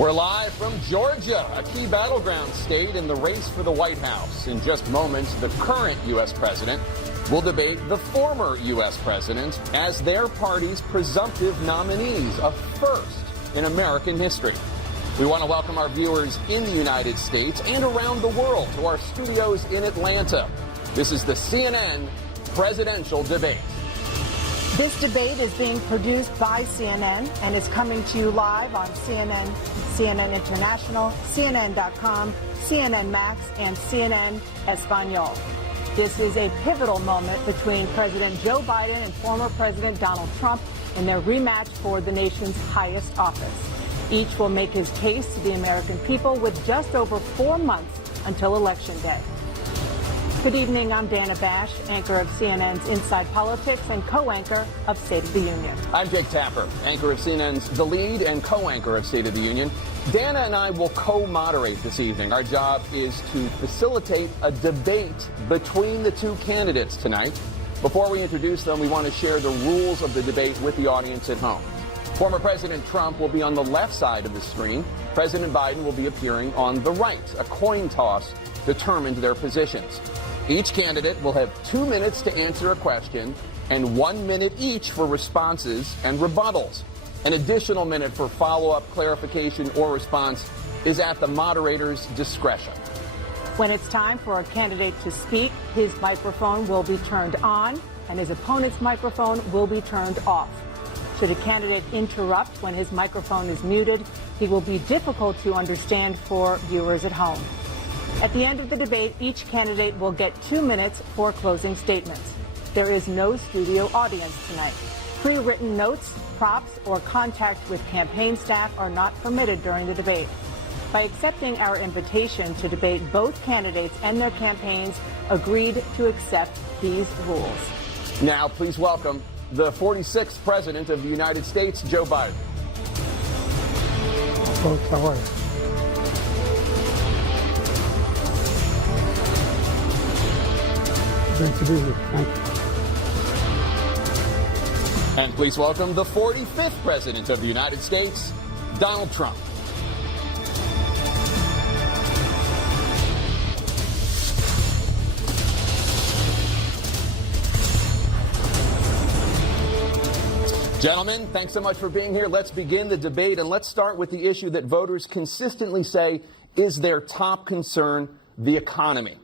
We're live from Georgia, a key battleground state in the race for the White House. In just moments, the current U.S. president will debate the former U.S. president as their party's presumptive nominees, a first in American history. We want to welcome our viewers in the United States and around the world to our studios in Atlanta. This is the CNN presidential debate. This debate is being produced by CNN and is coming to you live on CNN, CNN International, CNN.com, CNN Max, and CNN Espanol. This is a pivotal moment between President Joe Biden and former President Donald Trump in their rematch for the nation's highest office. Each will make his case to the American people with just over 4 months until Election Day. Good evening, I'm Dana Bash, anchor of CNN's Inside Politics and co-anchor of State of the Union. I'm Jake Tapper, anchor of CNN's The Lead and co-anchor of State of the Union. Dana and I will co-moderate this evening. Our job is to facilitate a debate between the two candidates tonight. Before we introduce them, we want to share the rules of the debate with the audience at home. Former President Trump will be on the left side of the screen. President Biden will be appearing on the right. A coin toss determined their positions. Each candidate will have 2 minutes to answer a question and 1 minute each for responses and rebuttals. An additional minute for follow-up, clarification, or response is at the moderator's discretion. When it's time for a candidate to speak, his microphone will be turned on and his opponent's microphone will be turned off. Should a candidate interrupt when his microphone is muted, he will be difficult to understand for viewers at home. At the end of the debate, each candidate will get 2 minutes for closing statements. There is no studio audience tonight. Pre-written notes, props, or contact with campaign staff are not permitted during the debate. By accepting our invitation to debate, both candidates and their campaigns agreed to accept these rules. Now, please welcome the 46th President of the United States, Joe Biden. Folks, how are you? Great to be here. Thank you. And please welcome the 45th President of the United States, Donald Trump. Gentlemen, thanks so much for being here. Let's begin the debate, and let's start with the issue that voters consistently say is their top concern, the economy.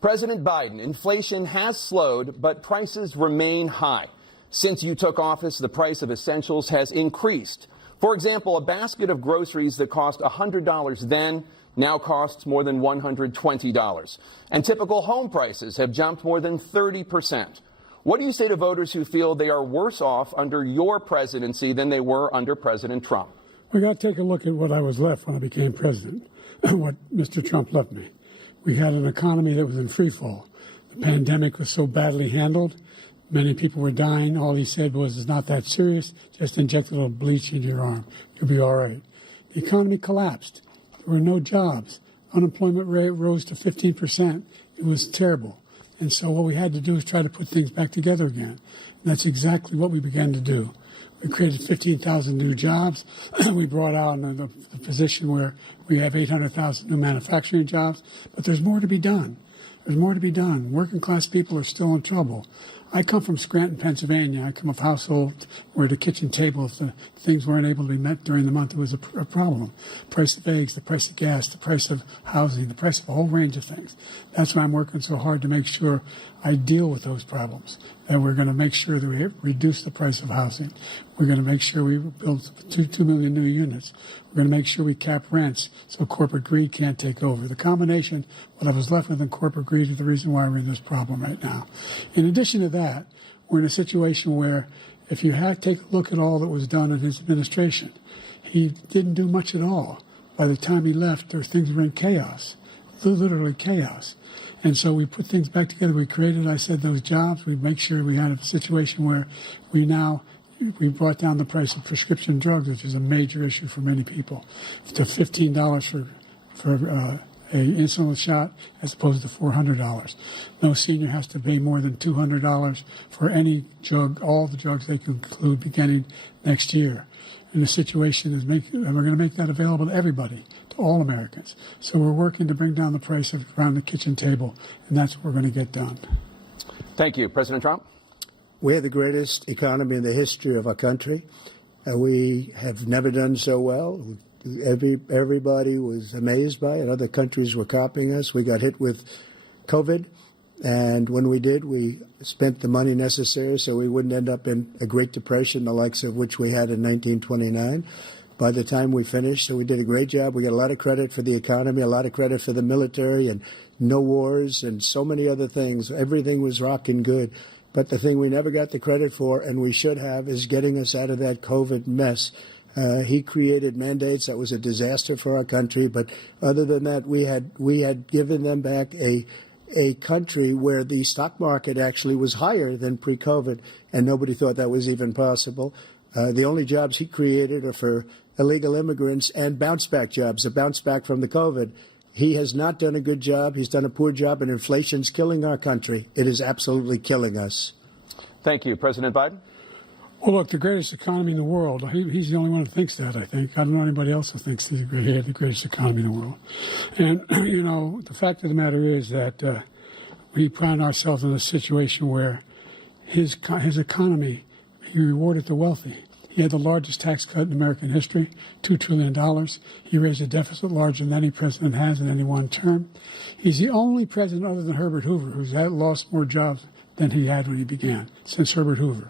President Biden, inflation has slowed, but prices remain high. Since you took office, the price of essentials has increased. For example, a basket of groceries that cost $100 then now costs more than $120. And typical home prices have jumped more than 30%. What do you say to voters who feel they are worse off under your presidency than they were under President Trump? We got to take a look at what I was left when I became president, what Mr. Trump left me. We had an economy that was in free fall. The pandemic was so badly handled. Many people were dying. All he said was, it's not that serious. Just inject a little bleach into your arm. You'll be all right. The economy collapsed. There were no jobs. Unemployment rate rose to 15%. It was terrible. And so what we had to do is try to put things back together again. And that's exactly what we began to do. We created 15,000 new jobs. We brought out the position where we have 800,000 new manufacturing jobs. But there's more to be done. There's more to be done. Working class people are still in trouble. I come from Scranton, Pennsylvania. I come of a household where the kitchen table, if the things weren't able to be met during the month, it was a problem. Price of eggs, the price of gas, the price of housing, the price of a whole range of things. That's why I'm working so hard to make sure I deal with those problems. And we're going to make sure that we reduce the price of housing. We're going to make sure we build 2 million new units. We're going to make sure we cap rents so corporate greed can't take over. The combination, what I was left with in corporate greed, is the reason why we're in this problem right now. In addition to that, we're in a situation where if you take a look at all that was done in his administration, he didn't do much at all. By the time he left, things were in chaos, literally chaos. And so we put things back together. We created, I said, those jobs. We make sure we had a situation where we brought down the price of prescription drugs, which is a major issue for many people, to $15 for a insulin shot as opposed to $400. No senior has to pay more than $200 for any drug, all the drugs they can include beginning next year. in a situation and we're going to make that available to everybody, to all Americans. So we're working to bring down the price of around the kitchen table, and that's what we're going to get done. Thank you. President Trump? We have the greatest economy in the history of our country. We have never done so well. Everybody was amazed by it. Other countries were copying us. We got hit with COVID, and when we did, we spent the money necessary so we wouldn't end up in a Great Depression, the likes of which we had in 1929. By the time we finished, so we did a great job. We got a lot of credit for the economy, a lot of credit for the military, and no wars, and so many other things. Everything was rocking good. But the thing we never got the credit for, and we should have, is getting us out of that COVID mess. He created mandates that was a disaster for our country. But other than that, we had given them back a country where the stock market actually was higher than pre-COVID, and nobody thought that was even possible. The only jobs he created are for illegal immigrants and bounce-back jobs, a bounce-back from the COVID. He has not done a good job. He's done a poor job, and inflation's killing our country. It is absolutely killing us. Thank you. President Biden? Well, look, the greatest economy in the world, he's the only one who thinks that, I think. I don't know anybody else who thinks he had the greatest economy in the world. And, you know, the fact of the matter is that we find ourselves in a situation where his economy, he rewarded the wealthy. He had the largest tax cut in American history, $2 trillion. He raised a deficit larger than any president has in any one term. He's the only president other than Herbert Hoover who's lost more jobs than he had when he began, since Herbert Hoover.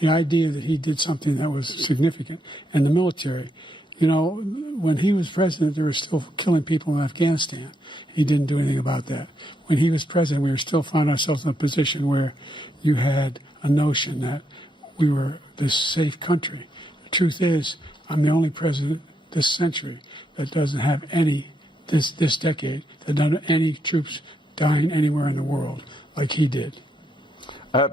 The idea that he did something that was significant. And the military, you know, when he was president, they were still killing people in Afghanistan. He didn't do anything about that. When he was president, we were still finding ourselves in a position where you had a notion that we were this safe country. The truth is, I'm the only president this century that doesn't have this decade, that doesn't have any troops dying anywhere in the world like he did.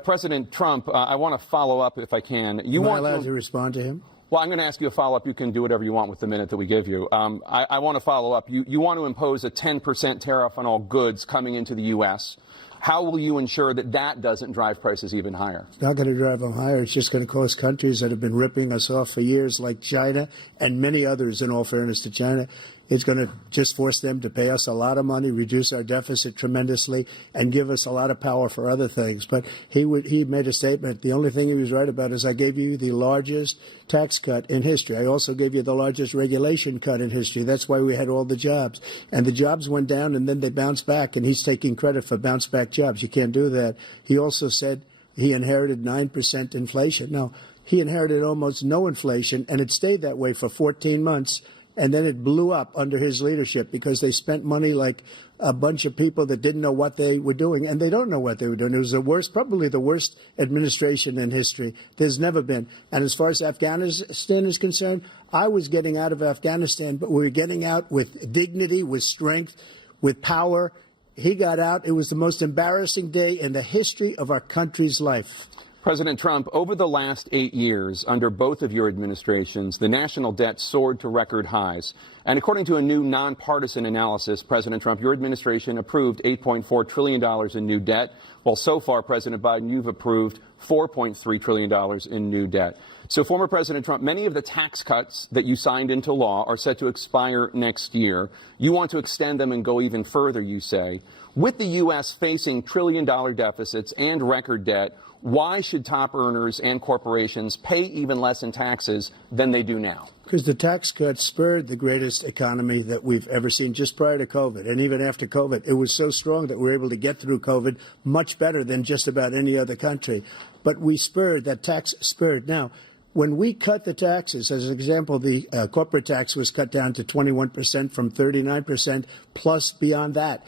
President Trump, I want to follow up if I can. Am I allowed to respond to him? Well, I'm going to ask you a follow-up. You can do whatever you want with the minute that we give you. I want to follow up. You want to impose a 10% tariff on all goods coming into the U.S. How will you ensure that that doesn't drive prices even higher? It's not going to drive them higher. It's just going to cost countries that have been ripping us off for years, like China and many others, in all fairness to China. It's going to just force them to pay us a lot of money, reduce our deficit tremendously, and give us a lot of power for other things. But he made a statement. The only thing he was right about is I gave you the largest tax cut in history. I also gave you the largest regulation cut in history. That's why we had all the jobs. And the jobs went down, and then they bounced back, and he's taking credit for bounce-back jobs. You can't do that. He also said he inherited 9% inflation. No, he inherited almost no inflation, and it stayed that way for 14 months. And then it blew up under his leadership because they spent money like a bunch of people that didn't know what they were doing. And they don't know what they were doing. It was the worst, probably the worst administration in history. There's never been. And as far as Afghanistan is concerned, I was getting out of Afghanistan, but we were getting out with dignity, with strength, with power. He got out. It was the most embarrassing day in the history of our country's life. President Trump, over the last 8 years, under both of your administrations, the national debt soared to record highs. And according to a new nonpartisan analysis, President Trump, your administration approved $8.4 trillion in new debt, while so far, President Biden, you've approved $4.3 trillion in new debt. So, former President Trump, many of the tax cuts that you signed into law are set to expire next year. You want to extend them and go even further, you say. With the U.S. facing trillion-dollar deficits and record debt, why should top earners and corporations pay even less in taxes than they do now? Because the tax cuts spurred the greatest economy that we've ever seen just prior to COVID. And even after COVID, it was so strong that we were able to get through COVID much better than just about any other country. But we spurred, that tax spurred. Now, when we cut the taxes, as an example, the corporate tax was cut down to 21% from 39%, plus beyond that.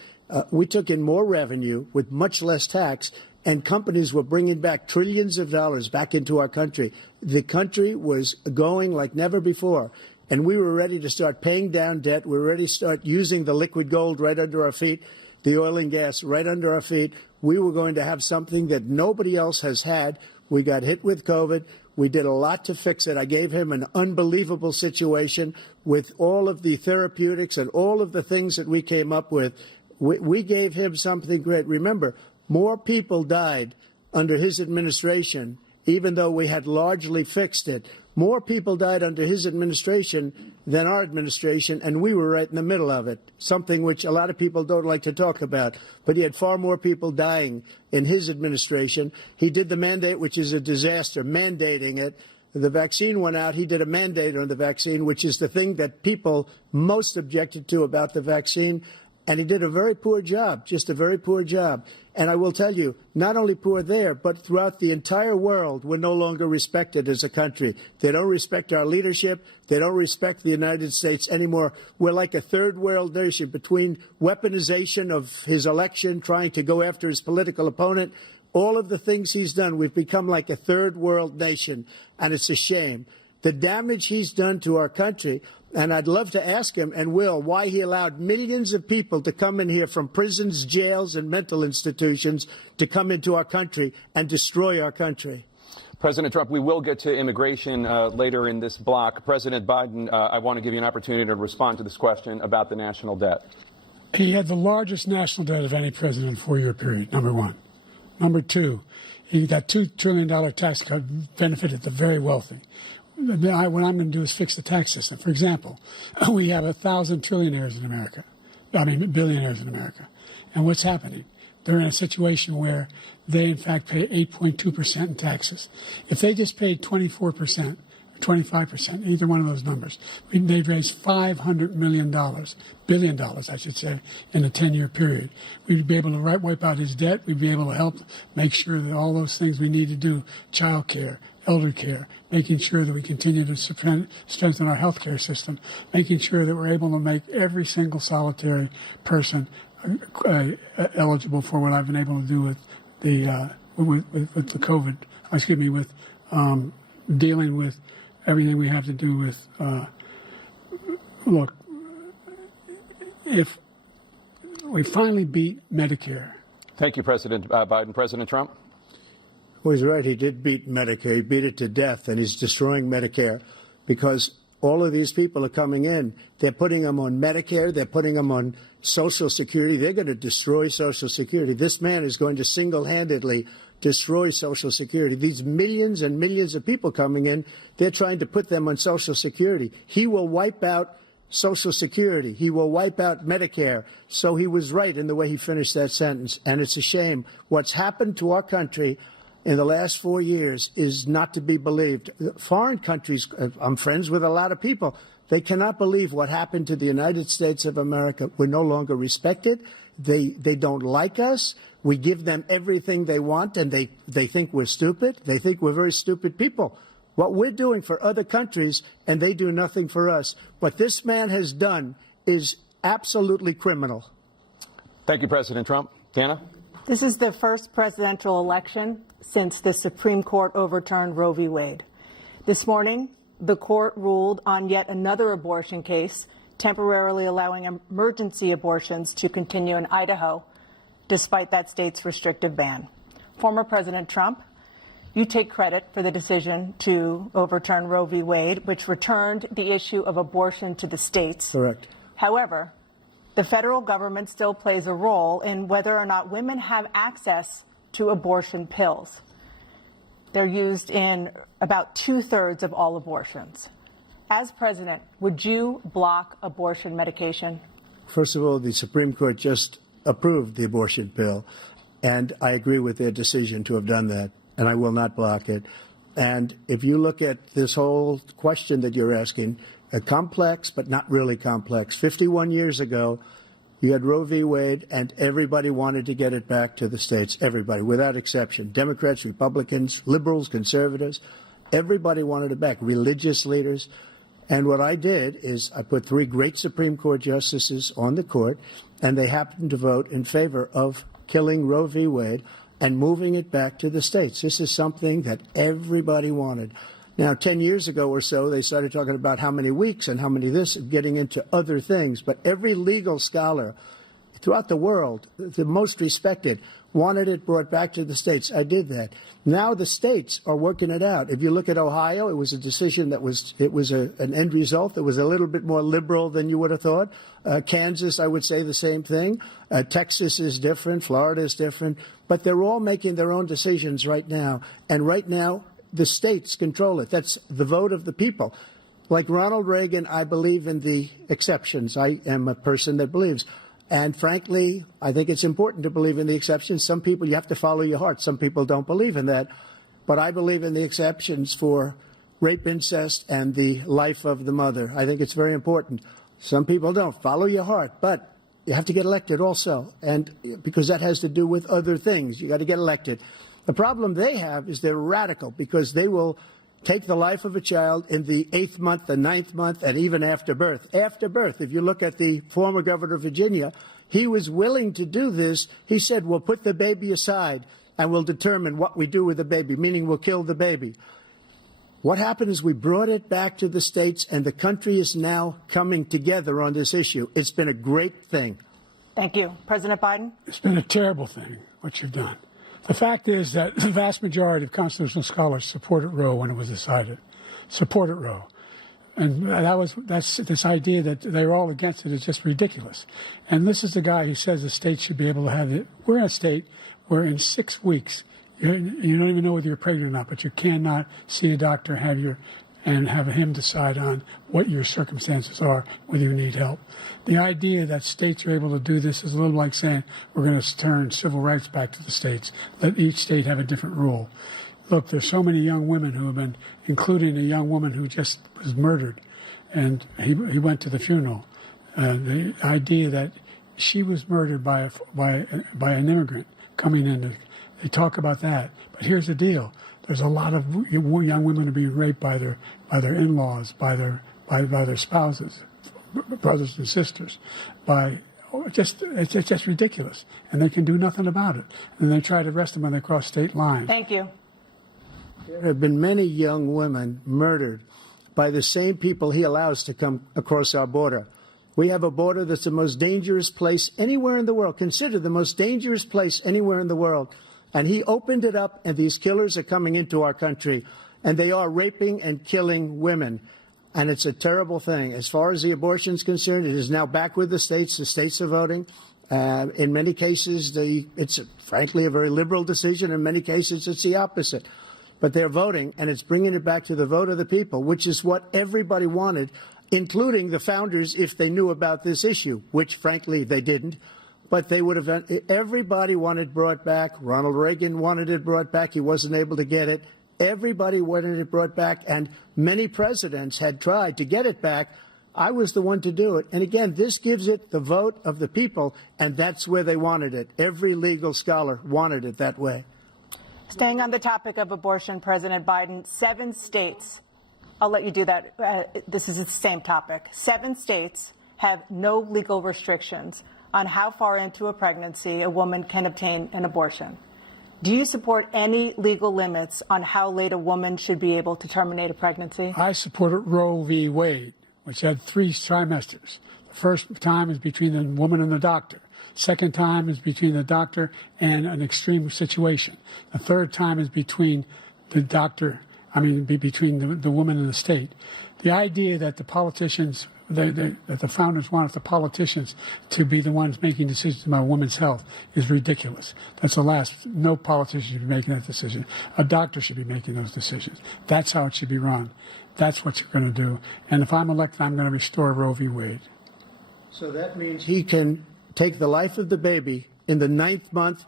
We took in more revenue with much less tax, and companies were bringing back trillions of dollars back into our country. The country was going like never before, and we were ready to start paying down debt. We were ready to start using the liquid gold right under our feet, the oil and gas right under our feet. We were going to have something that nobody else has had. We got hit with COVID. We did a lot to fix it. I gave him an unbelievable situation with all of the therapeutics and all of the things that we came up with. We gave him something great. Remember, more people died under his administration, even though we had largely fixed it. More people died under his administration than our administration, and we were right in the middle of it, something which a lot of people don't like to talk about. But he had far more people dying in his administration. He did the mandate, which is a disaster, mandating it. The vaccine went out. He did a mandate on the vaccine, which is the thing that people most objected to about the vaccine. And he did a very poor job, just a very poor job. And I will tell you, not only poor there, but throughout the entire world, we're no longer respected as a country. They don't respect our leadership. They don't respect the United States anymore. We're like a third world nation between weaponization of his election, trying to go after his political opponent. All of the things he's done, we've become like a third world nation, and it's a shame. The damage he's done to our country, and I'd love to ask him, and will, why he allowed millions of people to come in here from prisons, jails, and mental institutions to come into our country and destroy our country. President Trump, we will get to immigration later in this block. President Biden, I want to give you an opportunity to respond to this question about the national debt. He had the largest national debt of any president in a 4-year period, number one. Number two, that $2 trillion tax cut benefited the very wealthy. What I'm going to do is fix the tax system. For example, we have 1,000 trillionaires in America. Billionaires in America. And what's happening? They're in a situation where they, in fact, pay 8.2% in taxes. If they just paid 24%, 25%, either one of those numbers, they'd raise $500 billion, I should say, in a 10-year period. We'd be able to wipe out his debt. We'd be able to help make sure that all those things we need to do, child care, elder care, making sure that we continue to strengthen our health care system, making sure that we're able to make every single solitary person eligible for what I've been able to do with the COVID, with dealing with everything we have to do with, look, if we finally beat Medicare. Thank you, President Biden. President Trump? Well, he's right. He did beat Medicare. He beat it to death, and he's destroying Medicare because all of these people are coming in. They're putting them on Medicare. They're putting them on Social Security. They're going to destroy Social Security. This man is going to single-handedly destroy Social Security. These millions and millions of people coming in, they're trying to put them on Social Security. He will wipe out Social Security. He will wipe out Medicare. So he was right in the way he finished that sentence. And it's a shame. What's happened to our country in the last 4 years is not to be believed. Foreign countries, I'm friends with a lot of people, they cannot believe what happened to the United States of America. We're no longer respected. They don't like us. We give them everything they want, and they think we're stupid. They think we're very stupid people. What we're doing for other countries, and they do nothing for us. What this man has done is absolutely criminal. Thank you, President Trump. Dana? This is the first presidential election since the Supreme Court overturned Roe v. Wade. This morning, the court ruled on yet another abortion case, temporarily allowing emergency abortions to continue in Idaho, despite that state's restrictive ban. Former President Trump, you take credit for the decision to overturn Roe v. Wade, which returned the issue of abortion to the states. Correct. However, the federal government still plays a role in whether or not women have access to abortion pills. They're used in about 2/3 of all abortions. As president, would you block abortion medication? First of all, the Supreme Court just approved the abortion pill, and I agree with their decision to have done that, and I will not block it. And if you look at this whole question that you're asking, complex but not really complex. 51 years ago, you had Roe v. Wade, and everybody wanted to get it back to the states. Everybody, without exception. Democrats, Republicans, liberals, conservatives. Everybody wanted it back. Religious leaders. And what I did is I put 3 great Supreme Court justices on the court, and they happened to vote in favor of killing Roe v. Wade and moving it back to the states. This is something that everybody wanted. Now, 10 years ago or so, they started talking about how many weeks and how many this, getting into other things. But every legal scholar throughout the world, the most respected, wanted it brought back to the states. I did that. Now the states are working it out. If you look at Ohio, it was a decision that was an end result that was a little bit more liberal than you would have thought. Kansas, I would say the same thing. Texas is different. Florida is different. But they're all making their own decisions right now. And right now, the states control it. That's the vote of the people. Like Ronald Reagan, I believe in the exceptions. I am a person that believes. And frankly, I think it's important to believe in the exceptions. Some people, you have to follow your heart. Some people don't believe in that. But I believe in the exceptions for rape, incest, and the life of the mother. I think it's very important. Some people don't. Follow your heart. But you have to get elected also. And because that has to do with other things. You got to get elected. The problem they have is they're radical because they will take the life of a child in the 8th month, the 9th month, and even after birth. After birth, if you look at the former governor of Virginia, he was willing to do this. He said, we'll put the baby aside and we'll determine what we do with the baby, meaning we'll kill the baby. What happened is we brought it back to the states, and the country is now coming together on this issue. It's been a great thing. Thank you. President Biden? It's been a terrible thing, what you've done. The fact is that the vast majority of constitutional scholars supported Roe when it was decided, supported Roe. And that's this idea that they're all against it is just ridiculous. And this is the guy who says the state should be able to have it. We're in a state where in 6 weeks, you don't even know whether you're pregnant or not, but you cannot see a doctor, and have him decide on what your circumstances are, whether you need help. The idea that states are able to do this is a little like saying we're going to turn civil rights back to the states, let each state have a different rule. Look, there's so many young women who have been, including a young woman who just was murdered, and he went to the funeral. The idea that she was murdered by an immigrant coming in, they talk about that. But here's the deal. There's a lot of young women who are being raped by their in-laws, by their spouses, brothers and sisters. It's just ridiculous, and they can do nothing about it. And they try to arrest them when they cross state lines. Thank you. There have been many young women murdered by the same people he allows to come across our border. We have a border that's the most dangerous place anywhere in the world, considered the most dangerous place anywhere in the world. And he opened it up, and these killers are coming into our country, and they are raping and killing women. And it's a terrible thing. As far as the abortion is concerned, it is now back with the states. The states are voting. In many cases, it's frankly a very liberal decision. In many cases, it's the opposite. But they're voting, and it's bringing it back to the vote of the people, which is what everybody wanted, including the founders, if they knew about this issue, which, frankly, they didn't. But they would have, everybody wanted brought back. Ronald Reagan wanted it brought back. He wasn't able to get it. Everybody wanted it brought back, and many presidents had tried to get it back. I was the one to do it. And again, this gives it the vote of the people, and that's where they wanted it. Every legal scholar wanted it that way. Staying on the topic of abortion, President Biden, 7 states, I'll let you do that. This is the same topic. 7 states have no legal restrictions on how far into a pregnancy a woman can obtain an abortion. Do you support any legal limits on how late a woman should be able to terminate a pregnancy? I supported Roe v. Wade, which had 3 trimesters. The first time is between the woman and the doctor. Second time is between the doctor and an extreme situation. The third time is between the doctor, between the woman and the state. The idea that the politicians, that the founders wanted the politicians to be the ones making decisions about women's health is ridiculous. That's the last. No politician should be making that decision. A doctor should be making those decisions. That's how it should be run. That's what you're going to do. And if I'm elected, I'm going to restore Roe v. Wade. So that means he can take the life of the baby in the 9th month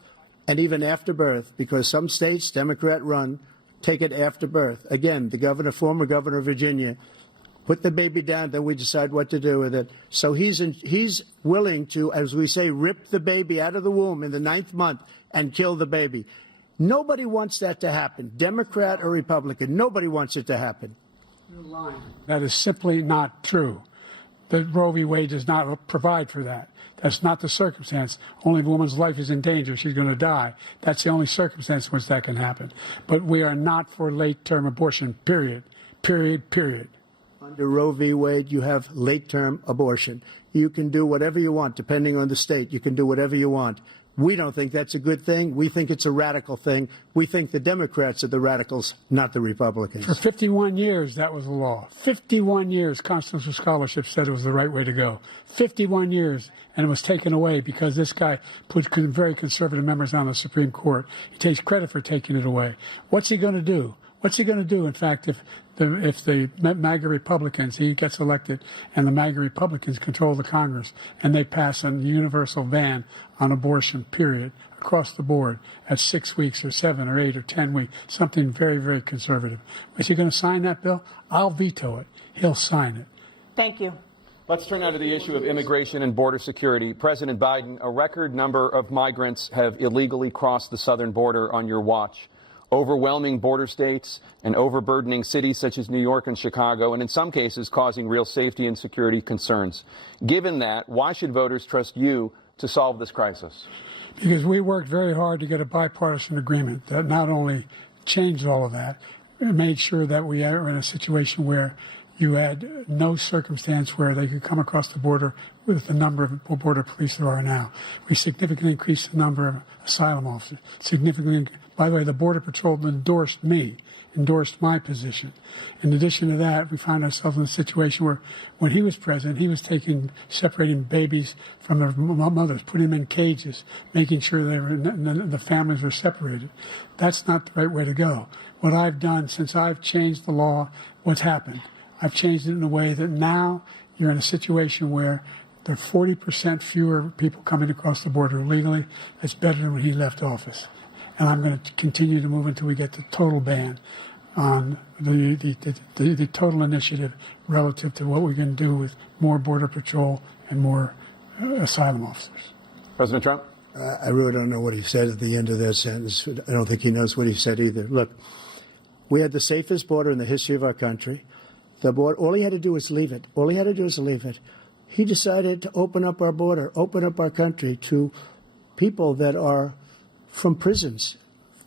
and even after birth, because some states, Democrat run, take it after birth. Again, the former governor of Virginia, put the baby down, then we decide what to do with it. So he's willing to, as we say, rip the baby out of the womb in the 9th month and kill the baby. Nobody wants that to happen, Democrat or Republican. Nobody wants it to happen. That is simply not true. The Roe v. Wade does not provide for that. That's not the circumstance. Only if a woman's life is in danger, she's going to die. That's the only circumstance in which that can happen. But we are not for late-term abortion, period. Period, period. Under Roe v. Wade, you have late-term abortion. You can do whatever you want, depending on the state. You can do whatever you want. We don't think that's a good thing. We think it's a radical thing. We think the Democrats are the radicals, not the Republicans. For 51 years, that was the law. 51 years, constitutional scholarship said it was the right way to go. 51 years, and it was taken away because this guy put very conservative members on the Supreme Court. He takes credit for taking it away. What's he going to do? What's he going to do? In fact, if the MAGA Republicans, he gets elected, and the MAGA Republicans control the Congress, and they pass a universal ban on abortion, period, across the board at 6 weeks or 7 or 8 or 10 weeks, something very, very conservative. Is he going to sign that bill? I'll veto it. He'll sign it. Thank you. Let's turn now to the issue of immigration and border security. President Biden, a record number of migrants have illegally crossed the southern border on your watch. Overwhelming border states and overburdening cities such as New York and Chicago, and in some cases causing real safety and security concerns. Given that, why should voters trust you to solve this crisis? Because we worked very hard to get a bipartisan agreement that not only changed all of that, it made sure that we are in a situation where you had no circumstance where they could come across the border with the number of border police there are now. We significantly increased the number of asylum officers. By the way, the Border Patrol endorsed my position. In addition to that, we found ourselves in a situation where when he was president, he was separating babies from their mothers, putting them in cages, making sure the families were separated. That's not the right way to go. What I've done since I've changed the law, what's happened? I've changed it in a way that now you're in a situation where there are 40% fewer people coming across the border illegally. That's better than when he left office. And I'm going to continue to move until we get the total ban on the total initiative relative to what we're going to do with more Border Patrol and more asylum officers. President Trump? I really don't know what he said at the end of that sentence. I don't think he knows what he said either. Look, we had the safest border in the history of our country. The border, all he had to do was leave it. All he had to do was leave it. He decided to open up our border, open up our country to people that are from prisons,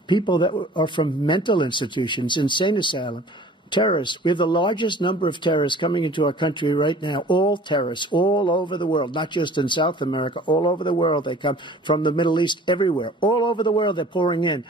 people that are from mental institutions, insane asylum, terrorists. We have the largest number of terrorists coming into our country right now, all terrorists, all over the world, not just in South America, all over the world. They come from the Middle East, everywhere. All over the world, they're pouring in.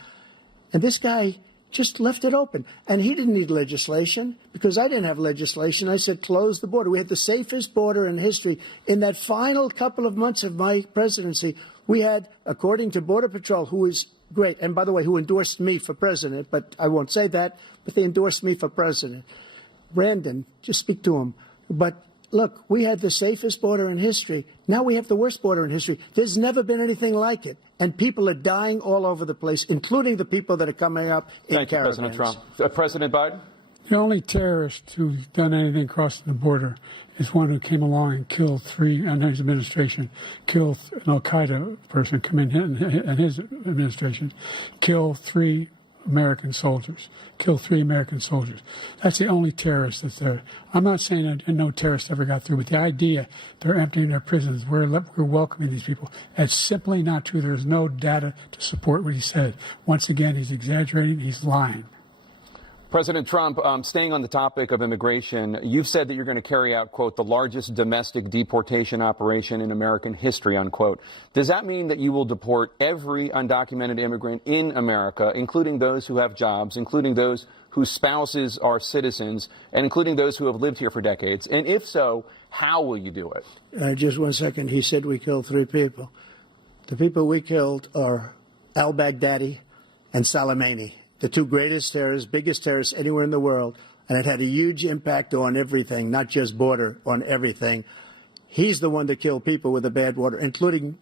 And this guy just left it open. And he didn't need legislation because I didn't have legislation. I said, close the border. We had the safest border in history. In that final couple of months of my presidency, we had, according to Border Patrol, who is great, and by the way, who endorsed me for president, but I won't say that, but they endorsed me for president. Brandon, just speak to him. But look, we had the safest border in history. Now we have the worst border in history. There's never been anything like it. And people are dying all over the place, including the people that are coming up in caravans. Thank you, President Trump. President Biden? The only terrorist who's done anything crossing the border is one who came along and killed and his administration, killed an al-Qaeda person come in and his administration, killed 3 American soldiers. That's the only terrorist that's there. I'm not saying that no terrorist ever got through, but the idea they're emptying their prisons, we're welcoming these people, that's simply not true. There's no data to support what he said. Once again, he's exaggerating, he's lying. President Trump, staying on the topic of immigration, you've said that you're going to carry out, quote, the largest domestic deportation operation in American history, unquote. Does that mean that you will deport every undocumented immigrant in America, including those who have jobs, including those whose spouses are citizens, and including those who have lived here for decades? And if so, how will you do it? Just 1 second. He said we killed 3 people. The people we killed are al-Baghdadi and Soleimani, the 2 greatest terrorists, biggest terrorists anywhere in the world, and it had a huge impact on everything, not just border, on everything. He's the one that killed people with the bad water, including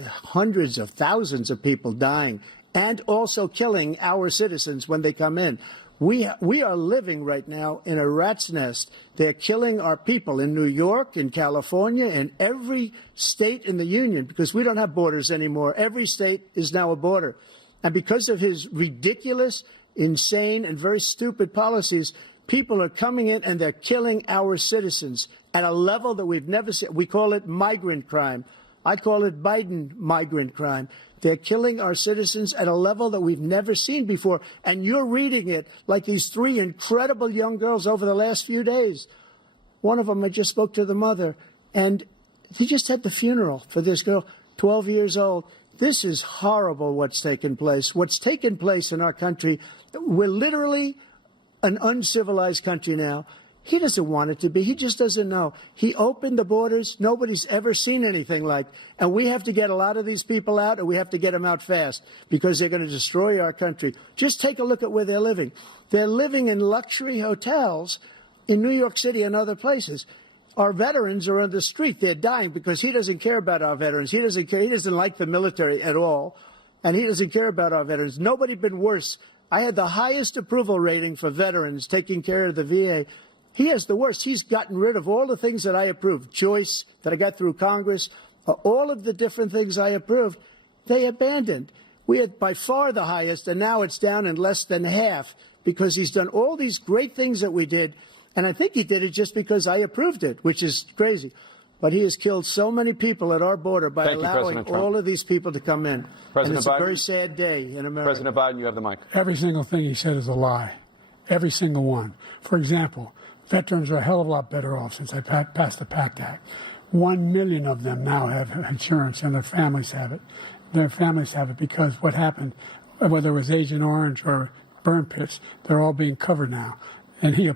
hundreds of thousands of people dying, and also killing our citizens when they come in. We are living right now in a rat's nest. They're killing our people in New York, in California, in every state in the union, because we don't have borders anymore. Every state is now a border. And because of his ridiculous, insane, and very stupid policies, people are coming in and they're killing our citizens at a level that we've never seen. We call it migrant crime. I call it Biden migrant crime. They're killing our citizens at a level that we've never seen before. And you're reading it like these 3 incredible young girls over the last few days. One of them, I just spoke to the mother, and he just had the funeral for this girl, 12 years old. This is horrible what's taken place. What's taken place in our country, we're literally an uncivilized country now. He doesn't want it to be. He just doesn't know. He opened the borders. Nobody's ever seen anything like. And we have to get a lot of these people out, and we have to get them out fast because they're going to destroy our country. Just take a look at where they're living. They're living in luxury hotels in New York City and other places. Our veterans are on the street. They're dying because he doesn't care about our veterans. He doesn't care. He doesn't like the military at all, and he doesn't care about our veterans. Nobody been worse. I had the highest approval rating for veterans taking care of the VA. He has the worst. He's gotten rid of all the things that I approved, choice that I got through Congress, all of the different things I approved, they abandoned. We had by far the highest, and now it's down in less than half because he's done all these great things that we did, and I think he did it just because I approved it, which is crazy. But he has killed so many people at our border by allowing all of these people to come in. And it's a very sad day in America. President Biden, you have the mic. Every single thing he said is a lie. Every single one. For example, veterans are a hell of a lot better off since I passed the PACT Act. 1 million of them now have insurance, and their families have it. Their families have it because what happened, whether it was Agent Orange or burn pits, they're all being covered now. And his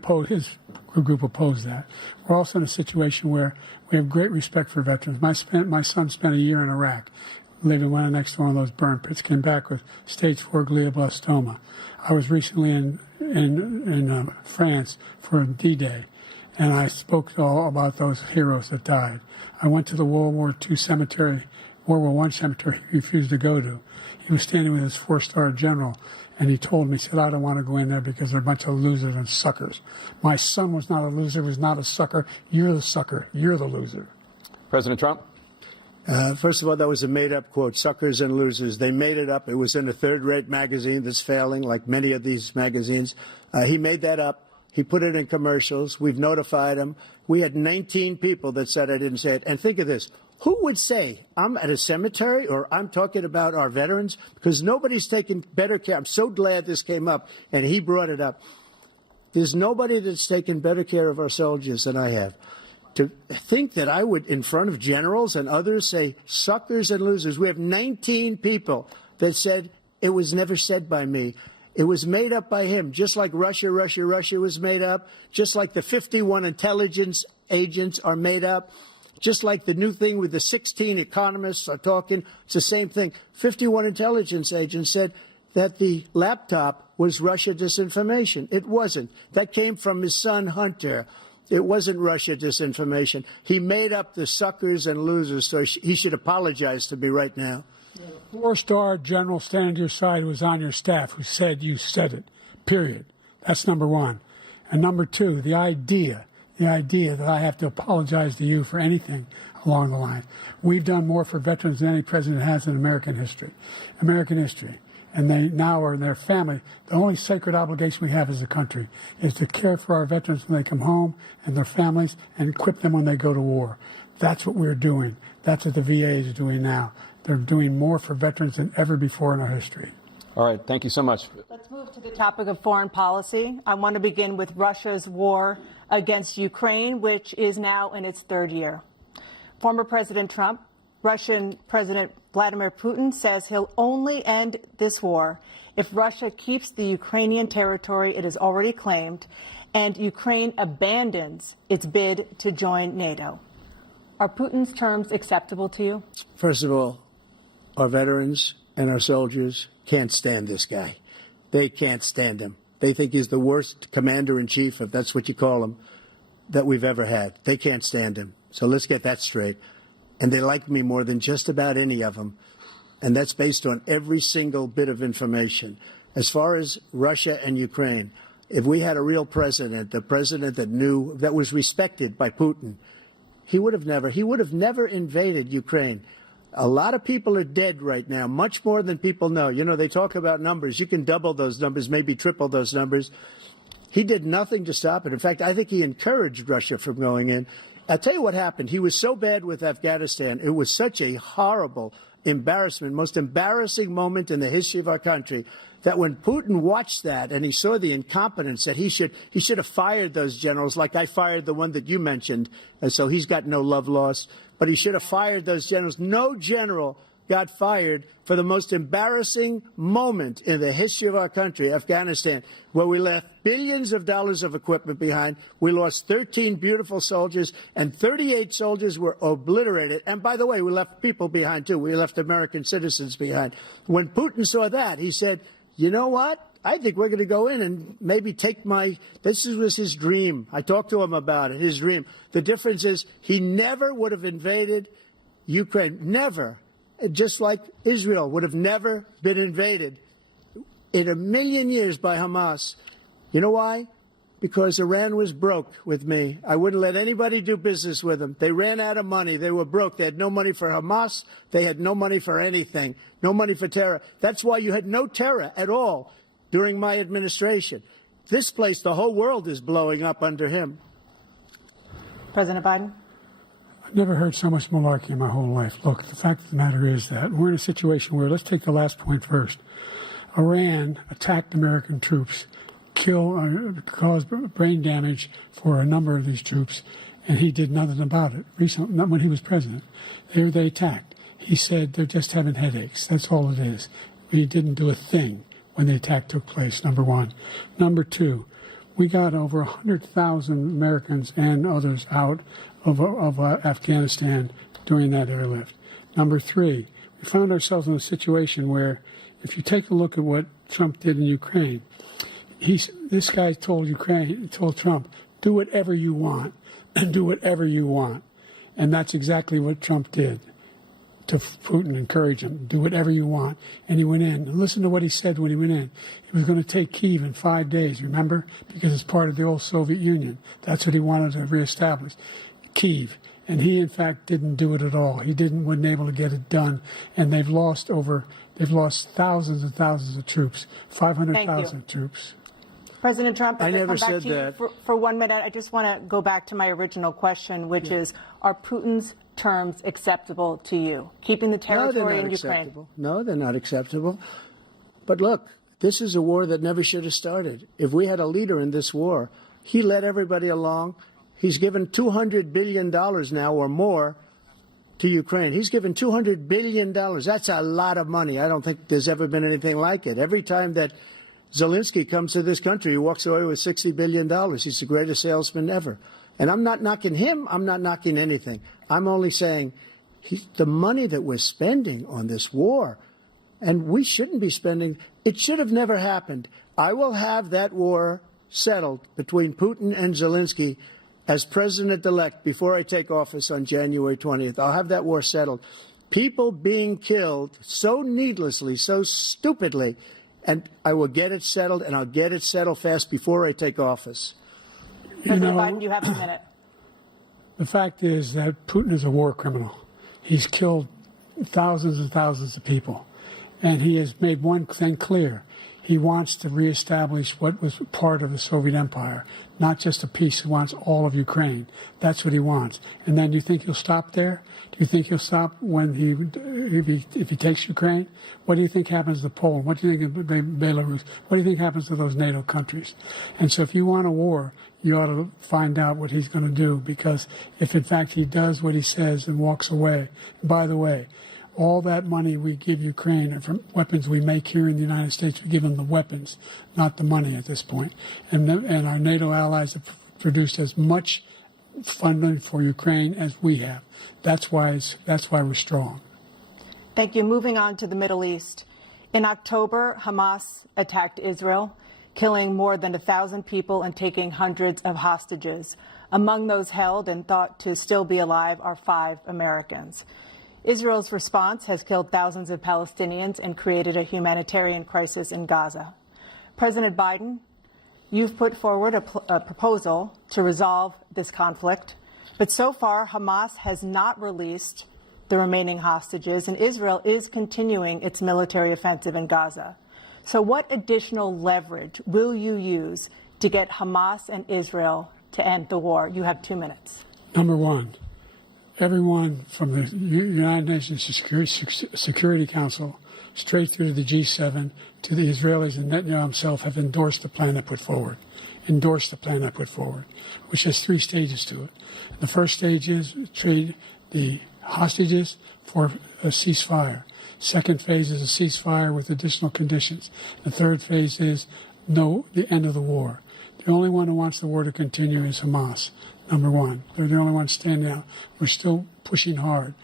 group opposed that. We're also in a situation where we have great respect for veterans. My son spent a year in Iraq, living right next to one of those burn pits, came back with stage 4 glioblastoma. I was recently in France for D-Day, and I spoke all about those heroes that died. I went to the World War I cemetery he refused to go to. He was standing with his 4-star general, and he told me, he said, I don't want to go in there because they're a bunch of losers and suckers. My son was not a loser, was not a sucker. You're the sucker. You're the loser. President Trump? First of all, that was a made-up quote, suckers and losers. They made it up. It was in a third-rate magazine that's failing, like many of these magazines. He made that up. He put it in commercials. We've notified him. We had 19 people that said I didn't say it. And think of this. Who would say I'm at a cemetery or I'm talking about our veterans? Because nobody's taken better care. I'm so glad this came up, and he brought it up. There's nobody that's taken better care of our soldiers than I have. To think that I would, in front of generals and others, say suckers and losers. We have 19 people that said it was never said by me. It was made up by him, just like Russia was made up, just like the 51 intelligence agents are made up, just like the new thing with the 16 economists are talking. It's the same thing. 51 intelligence agents said that the laptop was Russia disinformation. It wasn't. That came from his son, Hunter. It wasn't Russia disinformation. He made up the suckers and losers, so he should apologize to me right now. 4-star general standing to your side who was on your staff who said you said it, period. That's number one. And number two, the idea that I have to apologize to you for anything along the line. We've done more for veterans than any president has in American history. And they now are in their family. The only sacred obligation we have as a country is to care for our veterans when they come home and their families and equip them when they go to war. That's what we're doing. That's what the VA is doing now. They're doing more for veterans than ever before in our history. All right. Thank you so much. Let's move to the topic of foreign policy. I want to begin with Russia's war against Ukraine, which is now in its third year. Former President Trump, Russian President Vladimir Putin says he'll only end this war if Russia keeps the Ukrainian territory it has already claimed and Ukraine abandons its bid to join NATO. Are Putin's terms acceptable to you? First of all, our veterans and our soldiers can't stand this guy. They can't stand him. They think he's the worst commander-in-chief, if that's what you call him, that we've ever had. They can't stand him. So let's get that straight. And they like me more than just about any of them. And that's based on every single bit of information. As far as Russia and Ukraine, if we had a real president, the president that knew, that was respected by Putin, he would have never invaded Ukraine. A lot of people are dead right now, much more than people know. You know, they talk about numbers. You can double those numbers, maybe triple those numbers. He did nothing to stop it. In fact, I think he encouraged Russia from going in. I'll tell you what happened. He was so bad with Afghanistan. It was such a horrible embarrassment, most embarrassing moment in the history of our country, that when Putin watched that and he saw the incompetence, that he should have fired those generals, like I fired the one that you mentioned, and so he's got no love lost. But he should have fired those generals. No general got fired for the most embarrassing moment in the history of our country, Afghanistan, where we left billions of dollars of equipment behind. We lost 13 beautiful soldiers, and 38 soldiers were obliterated. And by the way, we left people behind, too. We left American citizens behind. When Putin saw that, he said, you know what? I think we're going to go in and maybe take this was his dream. I talked to him about it, his dream. The difference is he never would have invaded Ukraine. Never. Just like Israel would have never been invaded in a million years by Hamas. You know why? Because Iran was broke with me. I wouldn't let anybody do business with them. They ran out of money. They were broke. They had no money for Hamas. They had no money for anything. No money for terror. That's why you had no terror at all during my administration. This place, the whole world is blowing up under him. President Biden? I've never heard so much malarkey in my whole life. Look, the fact of the matter is that we're in a situation where, let's take the last point first. Iran attacked American troops, caused brain damage for a number of these troops, and he did nothing about it. Recently, not when he was president. They attacked. He said they're just having headaches. That's all it is. He didn't do a thing when the attack took place, number one. Number two, we got over 100,000 Americans and others out of Afghanistan during that airlift. Number three, we found ourselves in a situation where, if you take a look at what Trump did in Ukraine, this guy told Trump, do whatever you want, and do whatever you want. And that's exactly what Trump did to Putin, encourage him, do whatever you want. And he went in. And listen to what he said when he went in. He was going to take Kyiv in 5 days, remember? Because it's part of the old Soviet Union. That's what he wanted to reestablish. Kyiv. And he, in fact, didn't do it at all. He wasn't able to get it done. And they've lost thousands and thousands of troops, 500,000 troops. President Trump, I never come back said to you that. For 1 minute, I just want to go back to my original question, which is, are Putin's terms acceptable to you? Keeping the territory in Ukraine? Acceptable. No, they're not acceptable. But look, this is a war that never should have started. If we had a leader in this war, he led everybody along. He's given $200 billion now or more to Ukraine. He's given $200 billion. That's a lot of money. I don't think there's ever been anything like it. Every time that Zelensky comes to this country, he walks away with $60 billion. He's the greatest salesman ever. And I'm not knocking him. I'm not knocking anything. I'm only saying the money that we're spending on this war, and we shouldn't be spending, it should have never happened. I will have that war settled between Putin and Zelensky as president-elect before I take office on January 20th. I'll have that war settled. People being killed so needlessly, so stupidly, and I will get it settled, and I'll get it settled fast before I take office. President Biden, you have a minute. The fact is that Putin is a war criminal. He's killed thousands and thousands of people. And he has made one thing clear. He wants to reestablish what was part of the Soviet Empire, not just a piece. He wants all of Ukraine. That's what he wants. And then do you think he'll stop there? Do you think he'll stop when if he takes Ukraine? What do you think happens to Poland? What do you think of Belarus? What do you think happens to those NATO countries? And so if you want a war, you ought to find out what he's going to do, because if in fact he does what he says and walks away, by the way, all that money we give Ukraine are from weapons we make here in the United States. We give them the weapons, not the money at this point. And our NATO allies have produced as much funding for Ukraine as we have. That's why we're strong. Thank you. Moving on to the Middle East. In October, Hamas attacked Israel, killing more than 1,000 people and taking hundreds of hostages. Among those held and thought to still be alive are 5 Americans. Israel's response has killed thousands of Palestinians and created a humanitarian crisis in Gaza. President Biden, you've put forward a proposal to resolve this conflict, but so far Hamas has not released the remaining hostages, and Israel is continuing its military offensive in Gaza. So what additional leverage will you use to get Hamas and Israel to end the war? You have 2 minutes. Number one, everyone from the United Nations Security Council straight through to the G7 to the Israelis and Netanyahu himself have endorsed the plan I put forward, which has 3 stages to it. The first stage is trade the hostages for a ceasefire. Second phase is a ceasefire with additional conditions. The third phase is the end of the war. The only one who wants the war to continue is Hamas, number one. They're the only ones standing out. We're still pushing hard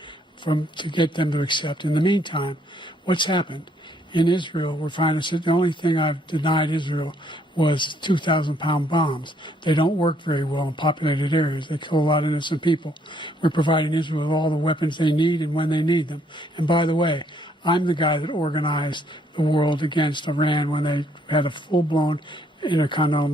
to get them to accept. In the meantime, what's happened? In Israel, we're finding that the only thing I've denied Israel was 2,000-pound bombs. They don't work very well in populated areas. They kill a lot of innocent people. We're providing Israel with all the weapons they need and when they need them. And by the way, I'm the guy that organized the world against Iran when they had a full-blown intercontinental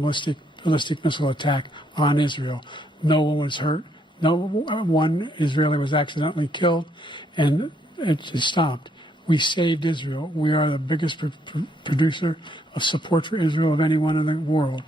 ballistic missile attack on Israel. No one was hurt. No one Israeli was accidentally killed, and it just stopped. We saved Israel. We are the biggest producer of support for Israel of anyone in the world.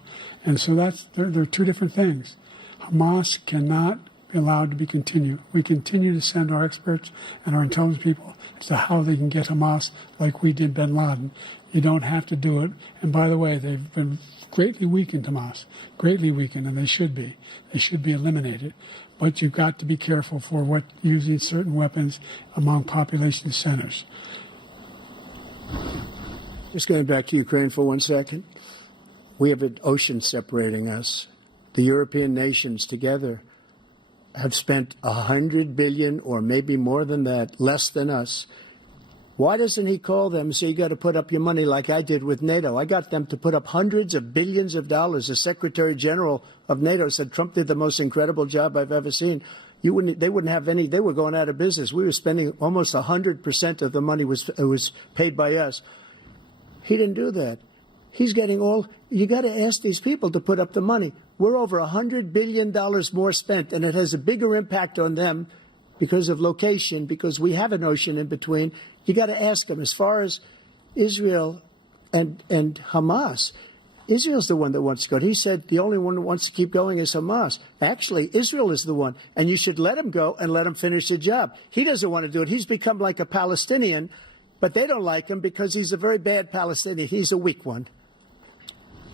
And so they're two different things. Hamas cannot be allowed to be continued. We continue to send our experts and our intelligence people as to how they can get Hamas like we did bin Laden. You don't have to do it. And by the way, they've been greatly weakened, Hamas, greatly weakened, and they should be. They should be eliminated. But you've got to be careful for using certain weapons among population centers. Just going back to Ukraine for 1 second. We have an ocean separating us. The European nations together have spent $100 billion or maybe more than that, less than us. Why doesn't he call them and say, you got to put up your money like I did with NATO? I got them to put up hundreds of billions of dollars. The Secretary General of NATO said Trump did the most incredible job I've ever seen. They wouldn't have any. They were going out of business. We were spending almost 100% of the money was paid by us. He didn't do that. He's getting all. You got to ask these people to put up the money. We're over $100 billion more spent, and it has a bigger impact on them because of location, because we have an ocean in between. You got to ask them. As far as Israel and Hamas, Israel's the one that wants to go. He said the only one who wants to keep going is Hamas. Actually, Israel is the one, and you should let him go and let him finish the job. He doesn't want to do it. He's become like a Palestinian, but they don't like him because he's a very bad Palestinian. He's a weak one.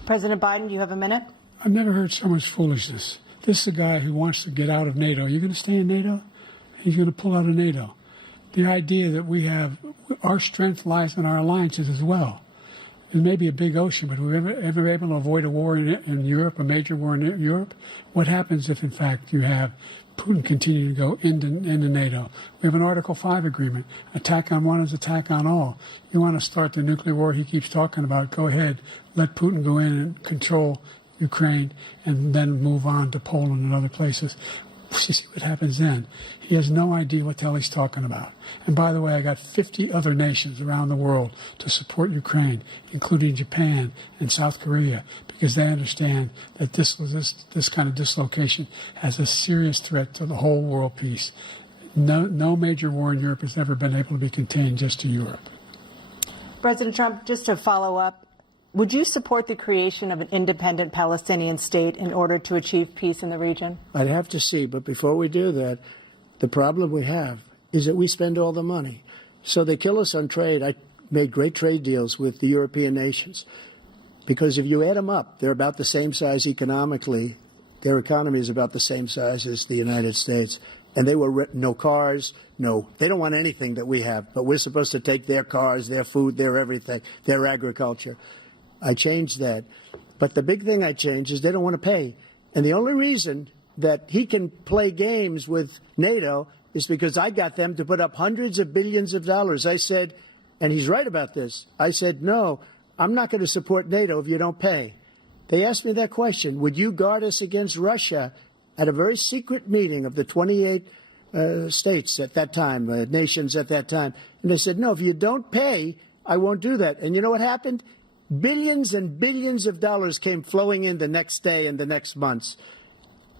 President Biden, you have a minute. I've never heard so much foolishness. This is a guy who wants to get out of NATO. You're going to stay in NATO? He's going to pull out of NATO. The idea that we have, our strength lies in our alliances as well. It may be a big ocean, but we're ever able to avoid a war in Europe, a major war in Europe? What happens if, in fact, you have Putin continue to go into NATO? We have an Article 5 agreement. Attack on one is attack on all. You want to start the nuclear war he keeps talking about, go ahead. Let Putin go in and control Ukraine and then move on to Poland and other places. See what happens then. He has no idea what the hell he's talking about. And by the way, I got 50 other nations around the world to support Ukraine, including Japan and South Korea, because they understand that this kind of dislocation has a serious threat to the whole world peace. No major war in Europe has ever been able to be contained just to Europe. President Trump, just to follow up, would you support the creation of an independent Palestinian state in order to achieve peace in the region? I'd have to see, but before we do that, the problem we have is that we spend all the money. So they kill us on trade. I made great trade deals with the European nations because if you add them up, they're about the same size economically. Their economy is about the same size as the United States. And they were no cars, they don't want anything that we have, but we're supposed to take their cars, their food, their everything, their agriculture. I changed that. But the big thing I changed is they don't want to pay. And the only reason that he can play games with NATO is because I got them to put up hundreds of billions of dollars. I said, and he's right about this, I said, no, I'm not going to support NATO if you don't pay. They asked me that question. Would you guard us against Russia at a very secret meeting of the 28 states at that time, nations at that time? And they said, no, if you don't pay, I won't do that. And you know what happened? Billions and billions of dollars came flowing in the next day and the next months.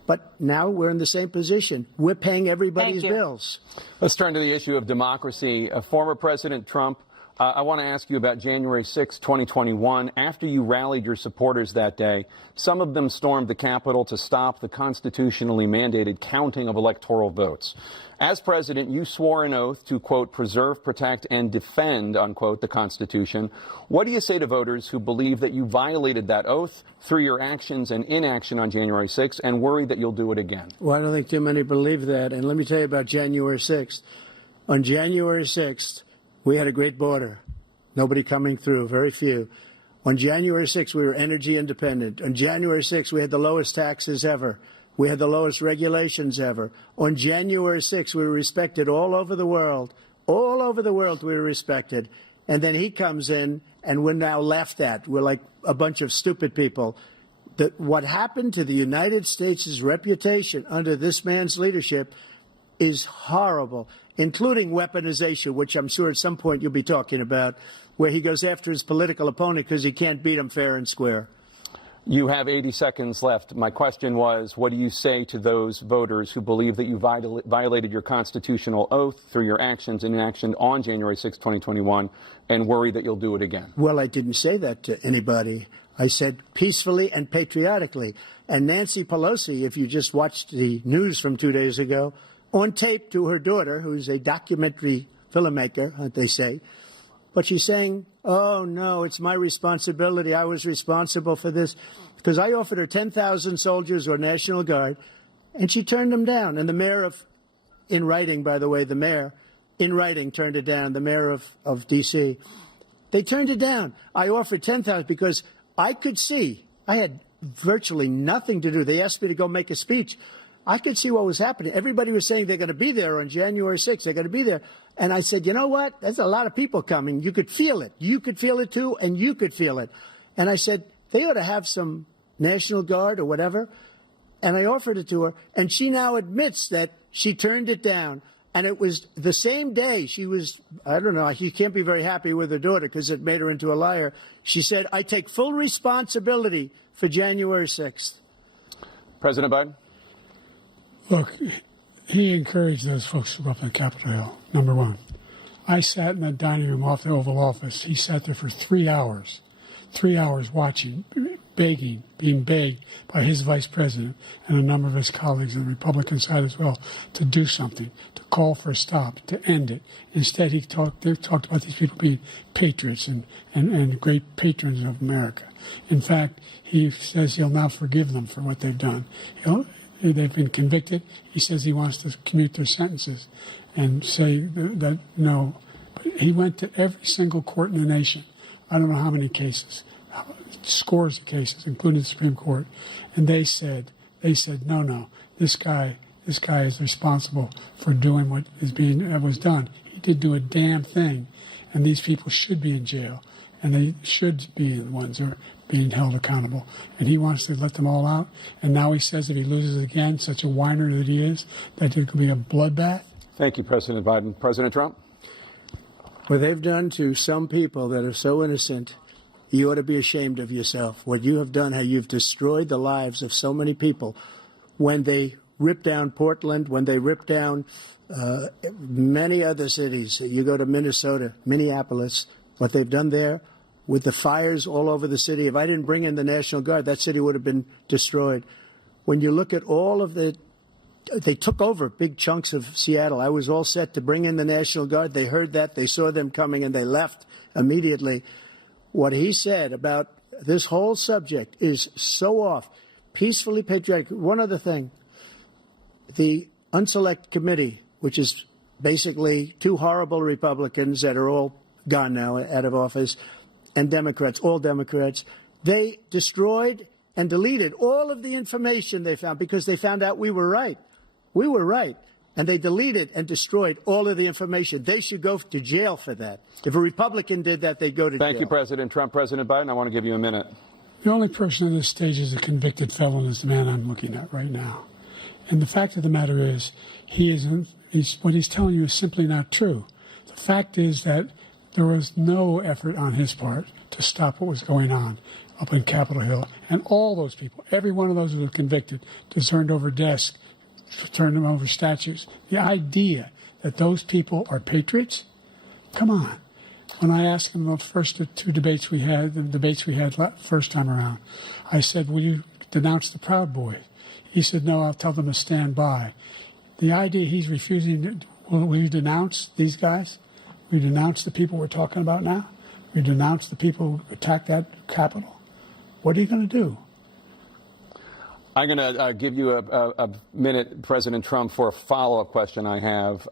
But now we're in the same position. We're paying everybody's bills. Let's turn to the issue of democracy. Former President Trump, I want to ask you about January 6, 2021. After you rallied your supporters that day, some of them stormed the Capitol to stop the constitutionally mandated counting of electoral votes. As president, you swore an oath to, quote, preserve, protect, and defend, unquote, the Constitution. What do you say to voters who believe that you violated that oath through your actions and inaction on January 6th and worry that you'll do it again? Well, I don't think too many believe that. And let me tell you about January 6th. On January 6th, We had a great border. Nobody coming through, very few. On January 6th, we were energy independent. On January 6th, we had the lowest taxes ever. We had the lowest regulations ever. On January 6th, we were respected all over the world. All over the world, we were respected. And then he comes in, and we're now laughed at. We're like a bunch of stupid people. What happened to the United States' reputation under this man's leadership is horrible, including weaponization, which I'm sure at some point you'll be talking about, where he goes after his political opponent because he can't beat him fair and square. You have 80 seconds left. My question was, what do you say to those voters who believe that you violated your constitutional oath through your actions and inaction on January 6, 2021, and worry that you'll do it again? Well, I didn't say that to anybody. I said peacefully and patriotically. And Nancy Pelosi, if you just watched the news from 2 days ago, on tape to her daughter, who's a documentary filmmaker, they say, but she's saying, oh, no, it's my responsibility. I was responsible for this. Because I offered her 10,000 soldiers or National Guard, and she turned them down. And the mayor in writing, by the way, the mayor, in writing, turned it down, the mayor of D.C. They turned it down. I offered 10,000 because I could see, I had virtually nothing to do. They asked me to go make a speech. I could see what was happening. Everybody was saying they're going to be there on January 6th. They're going to be there. And I said, you know what? There's a lot of people coming. You could feel it. You could feel it, too, and you could feel it. And I said, they ought to have some National Guard or whatever. And I offered it to her. And she now admits that she turned it down. And it was the same day she was, I don't know, she can't be very happy with her daughter because it made her into a liar. She said, I take full responsibility for January 6th. President Biden? Look, he encouraged those folks to go up on Capitol Hill, number one. I sat in the dining room off the Oval Office. He sat there for 3 hours watching, begging, being begged by his vice president and a number of his colleagues on the Republican side as well to do something, to call for a stop, to end it. Instead, they talked about these people being patriots and great patrons of America. In fact, he says he'll now forgive them for what they've done. They've been convicted. He says he wants to commute their sentences and say that no. But he went to every single court in the nation. I don't know how many cases, scores of cases, including the Supreme Court. And they said, no, this guy is responsible for doing what was done. He did do a damn thing. And these people should be in jail. And they should be the ones who are being held accountable. And he wants to let them all out. And now he says if he loses again, such a whiner that he is, that it could be a bloodbath. Thank you, President Biden. President Trump? What they've done to some people that are so innocent, you ought to be ashamed of yourself. What you have done, how you've destroyed the lives of so many people. When they ripped down Portland, when they ripped down many other cities, you go to Minnesota, Minneapolis, what they've done there, with the fires all over the city. If I didn't bring in the National Guard, that city would have been destroyed. When you look at all of they took over big chunks of Seattle. I was all set to bring in the National Guard. They heard that. They saw them coming, and they left immediately. What he said about this whole subject is so off. Peacefully patriotic. One other thing. The Unselect Committee, which is basically two horrible Republicans that are all gone now, out of office, and Democrats, all Democrats, they destroyed and deleted all of the information they found because they found out we were right. We were right. And they deleted and destroyed all of the information. They should go to jail for that. If a Republican did that, they'd go to jail. Thank you, President Trump. President Biden, I want to give you a minute. The only person on this stage is a convicted felon is the man I'm looking at right now. And the fact of the matter is, what he's telling you is simply not true. The fact is that there was no effort on his part to stop what was going on up in Capitol Hill. And all those people, every one of those who were convicted, turned over desks, turned them over statues. The idea that those people are patriots? Come on. When I asked him about the first two debates we had, first time around, I said, will you denounce the Proud Boys? He said, no, I'll tell them to stand by. The idea he's refusing, will you denounce these guys? We denounce the people we're talking about now? We denounce the people who attacked that Capitol? What are you going to do? I'm going to give you a minute, President Trump, for a follow-up question I have.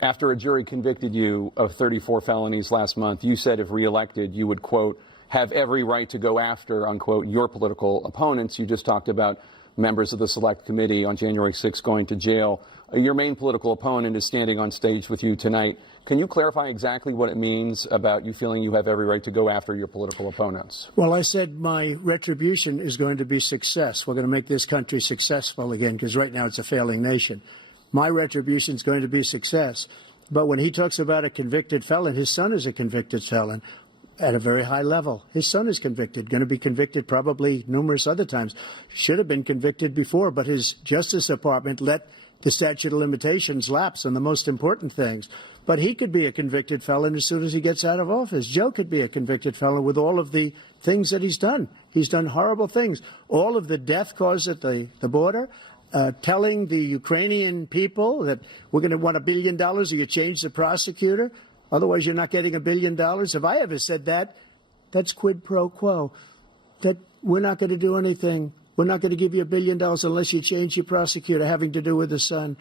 after a jury convicted you of 34 felonies last month, you said if reelected, you would, quote, have every right to go after, unquote, your political opponents. You just talked about members of the Select Committee on January 6th going to jail. Your main political opponent is standing on stage with you tonight. Can you clarify exactly what it means about you feeling you have every right to go after your political opponents? Well, I said my retribution is going to be success. We're going to make this country successful again, because right now it's a failing nation. My retribution is going to be success. But when he talks about a convicted felon, his son is a convicted felon at a very high level. His son is convicted, going to be convicted probably numerous other times. Should have been convicted before, but his Justice Department let the statute of limitations lapse on the most important things. But he could be a convicted felon as soon as he gets out of office. Joe could be a convicted felon with all of the things that he's done. He's done horrible things. All of the death caused at the border, telling the Ukrainian people that we're going to want $1 billion or you change the prosecutor. Otherwise, you're not getting $1 billion. If I ever said that, that's quid pro quo. That we're not going to do anything. We're not going to give you $1 billion unless you change your prosecutor, having to do with the son.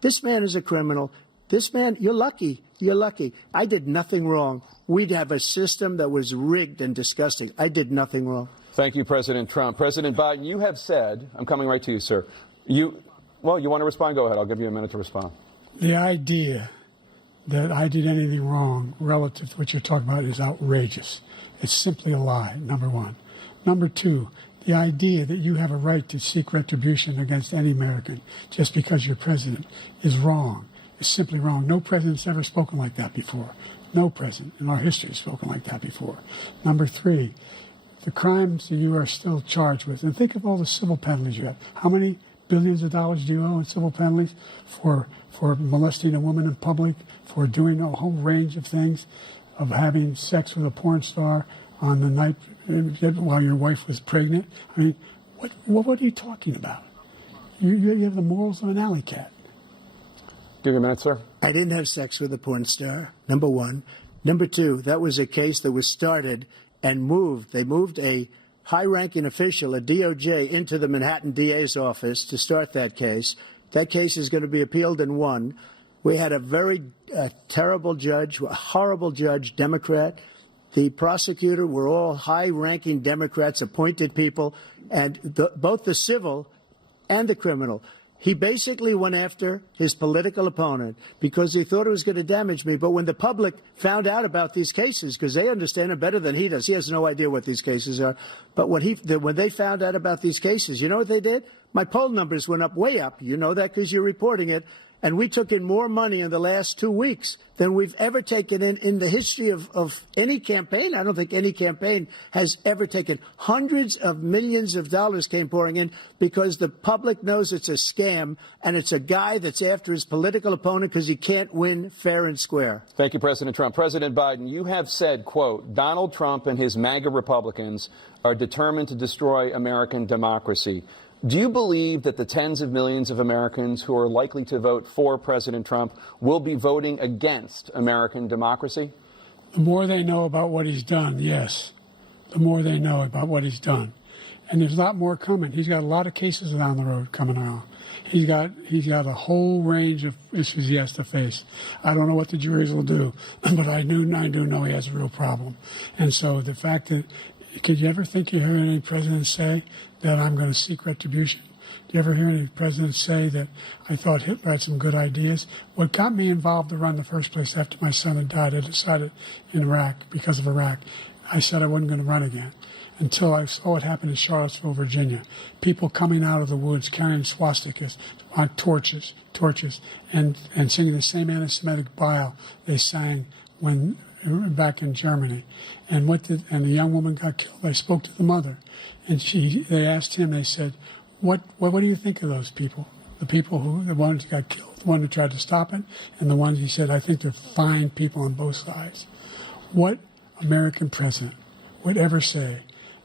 This man is a criminal. This man, you're lucky. You're lucky. I did nothing wrong. We'd have a system that was rigged and disgusting. I did nothing wrong. Thank you, President Trump. President Biden, you have said, I'm coming right to you, sir. You want to respond? Go ahead. I'll give you a minute to respond. The idea that I did anything wrong relative to what you're talking about is outrageous. It's simply a lie, number one. Number two, the idea that you have a right to seek retribution against any American just because you're president is wrong. It's simply wrong. No president's ever spoken like that before. No president in our history has spoken like that before. Number three, the crimes that you are still charged with, and think of all the civil penalties you have. How many billions of dollars do you owe in civil penalties for molesting a woman in public, for doing a whole range of things, of having sex with a porn star on the night while your wife was pregnant? I mean, what are you talking about? You have the morals of an alley cat. Give you a minute, sir. I didn't have sex with a porn star, number one. Number two, that was a case that was started and moved. They moved a high-ranking official, a DOJ, into the Manhattan DA's office to start that case. That case is going to be appealed and won. We had a very terrible judge, a horrible judge, Democrat. The prosecutor were all high-ranking Democrats, appointed people, and both the civil and the criminal. He basically went after his political opponent because he thought it was going to damage me. But when the public found out about these cases, because they understand it better than he does, he has no idea what these cases are. But when they found out about these cases, you know what they did? My poll numbers went up, way up. You know that because you're reporting it. And we took in more money in the last 2 weeks than we've ever taken in the history of any campaign. I don't think any campaign has ever taken. Hundreds of millions of dollars came pouring in because the public knows it's a scam, and it's a guy that's after his political opponent because he can't win fair and square. Thank you, President Trump. President Biden, you have said, quote, Donald Trump and his MAGA Republicans are determined to destroy American democracy. Do you believe that the tens of millions of Americans who are likely to vote for President Trump will be voting against American democracy? The more they know about what he's done, yes. The more they know about what he's done. And there's a lot more coming. He's got a lot of cases down the road coming around. He's got a whole range of issues he has to face. I don't know what the juries will do, but I do know he has a real problem. And so the fact that, could you ever think you heard any president say that I'm going to seek retribution? Do you ever hear any president say that I thought Hitler had some good ideas? What got me involved to run in the first place after my son had died, I decided in Iraq, because of Iraq, I said I wasn't going to run again until I saw what happened in Charlottesville, Virginia. People coming out of the woods carrying swastikas on torches, and singing the same anti-Semitic bile they sang when back in Germany. And the young woman got killed. I spoke to the mother, and they asked him, they said, what do you think of those people? The ones who got killed, the one who tried to stop it, and the ones, he said, I think they're fine people on both sides. What American president would ever say,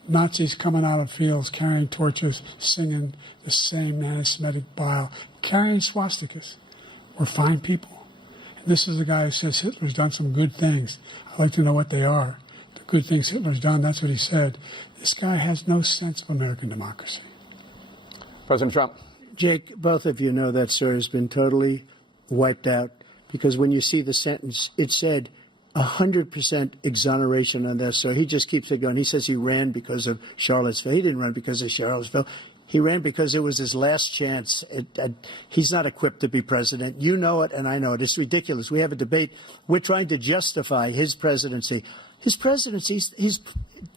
Nazis coming out of fields, carrying torches, singing the same anti-Semitic bile, carrying swastikas, were fine people? And this is the guy who says Hitler's done some good things. I'd like to know what they are. The good things Hitler's done, that's what he said. This guy has no sense of American democracy. President Trump. Jake, both of you know that, sir, has been totally wiped out because when you see the sentence, it said 100% exoneration on this. So he just keeps it going. He says he ran because of Charlottesville. He didn't run because of Charlottesville. He ran because it was his last chance. He's not equipped to be president. You know it, and I know it. It's ridiculous. We have a debate. We're trying to justify his presidency. His presidency, he's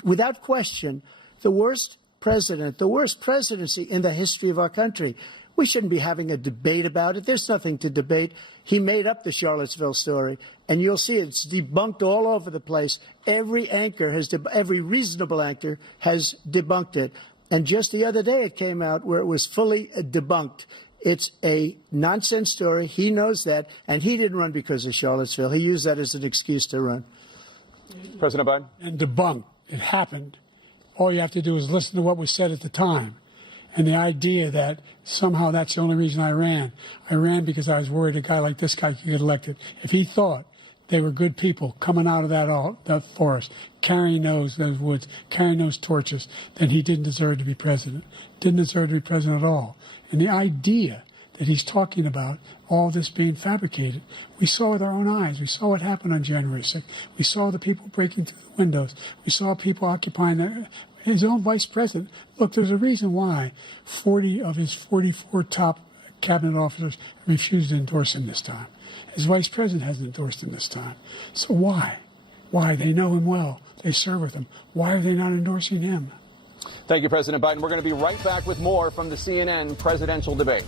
without question the worst president, the worst presidency in the history of our country. We shouldn't be having a debate about it. There's nothing to debate. He made up the Charlottesville story, and you'll see it's debunked all over the place. Every anchor every reasonable anchor has debunked it. And just the other day it came out where it was fully debunked. It's a nonsense story. He knows that, and he didn't run because of Charlottesville. He used that as an excuse to run. President Biden? And debunked. It happened. All you have to do is listen to what was said at the time. And the idea that somehow that's the only reason I ran. I ran because I was worried a guy like this guy could get elected. If he thought they were good people coming out of that forest, carrying those woods, carrying those torches, then he didn't deserve to be president. Didn't deserve to be president at all. And the idea that he's talking about all this being fabricated, we saw with our own eyes. We saw what happened on January 6th. We saw the people breaking through the windows. We saw people occupying his own vice president. Look, there's a reason why 40 of his 44 top cabinet officers refused to endorse him this time. His vice president hasn't endorsed him this time. So why? Why? They know him well. They serve with him. Why are they not endorsing him? Thank you, President Biden. We're going to be right back with more from the CNN presidential debate.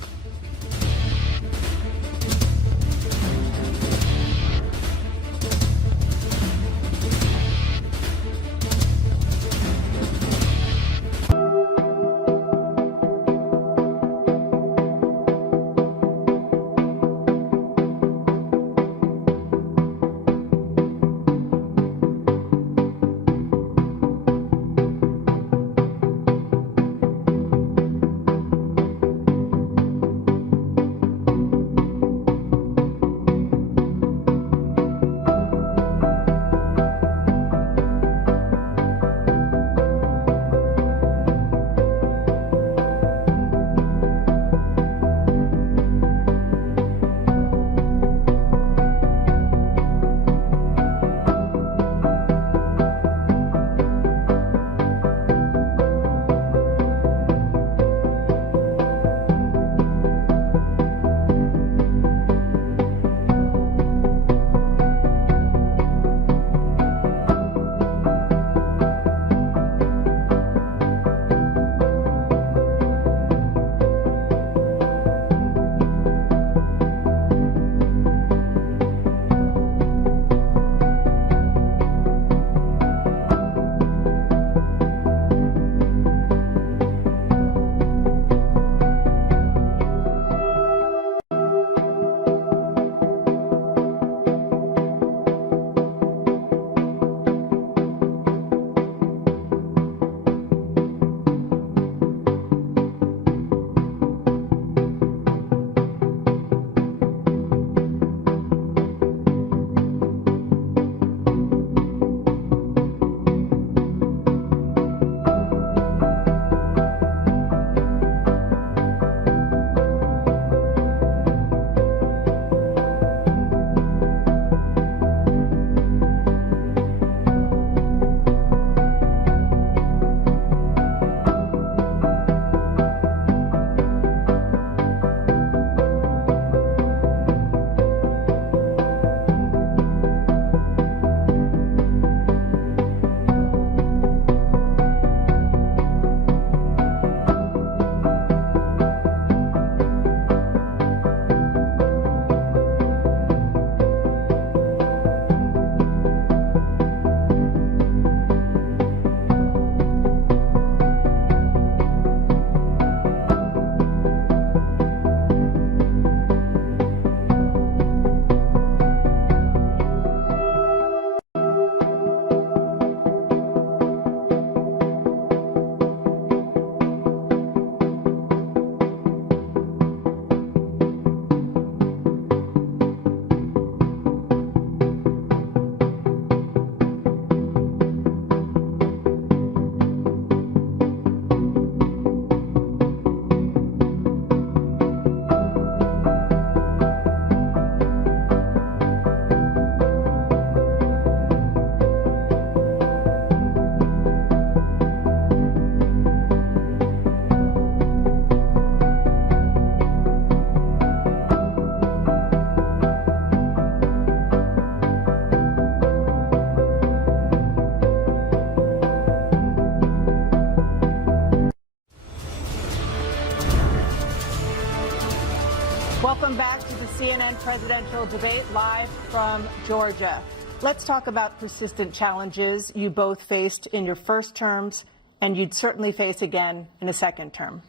Welcome back to the CNN presidential debate live from Georgia. Let's talk about persistent challenges you both faced in your first terms and you'd certainly face again in a second term.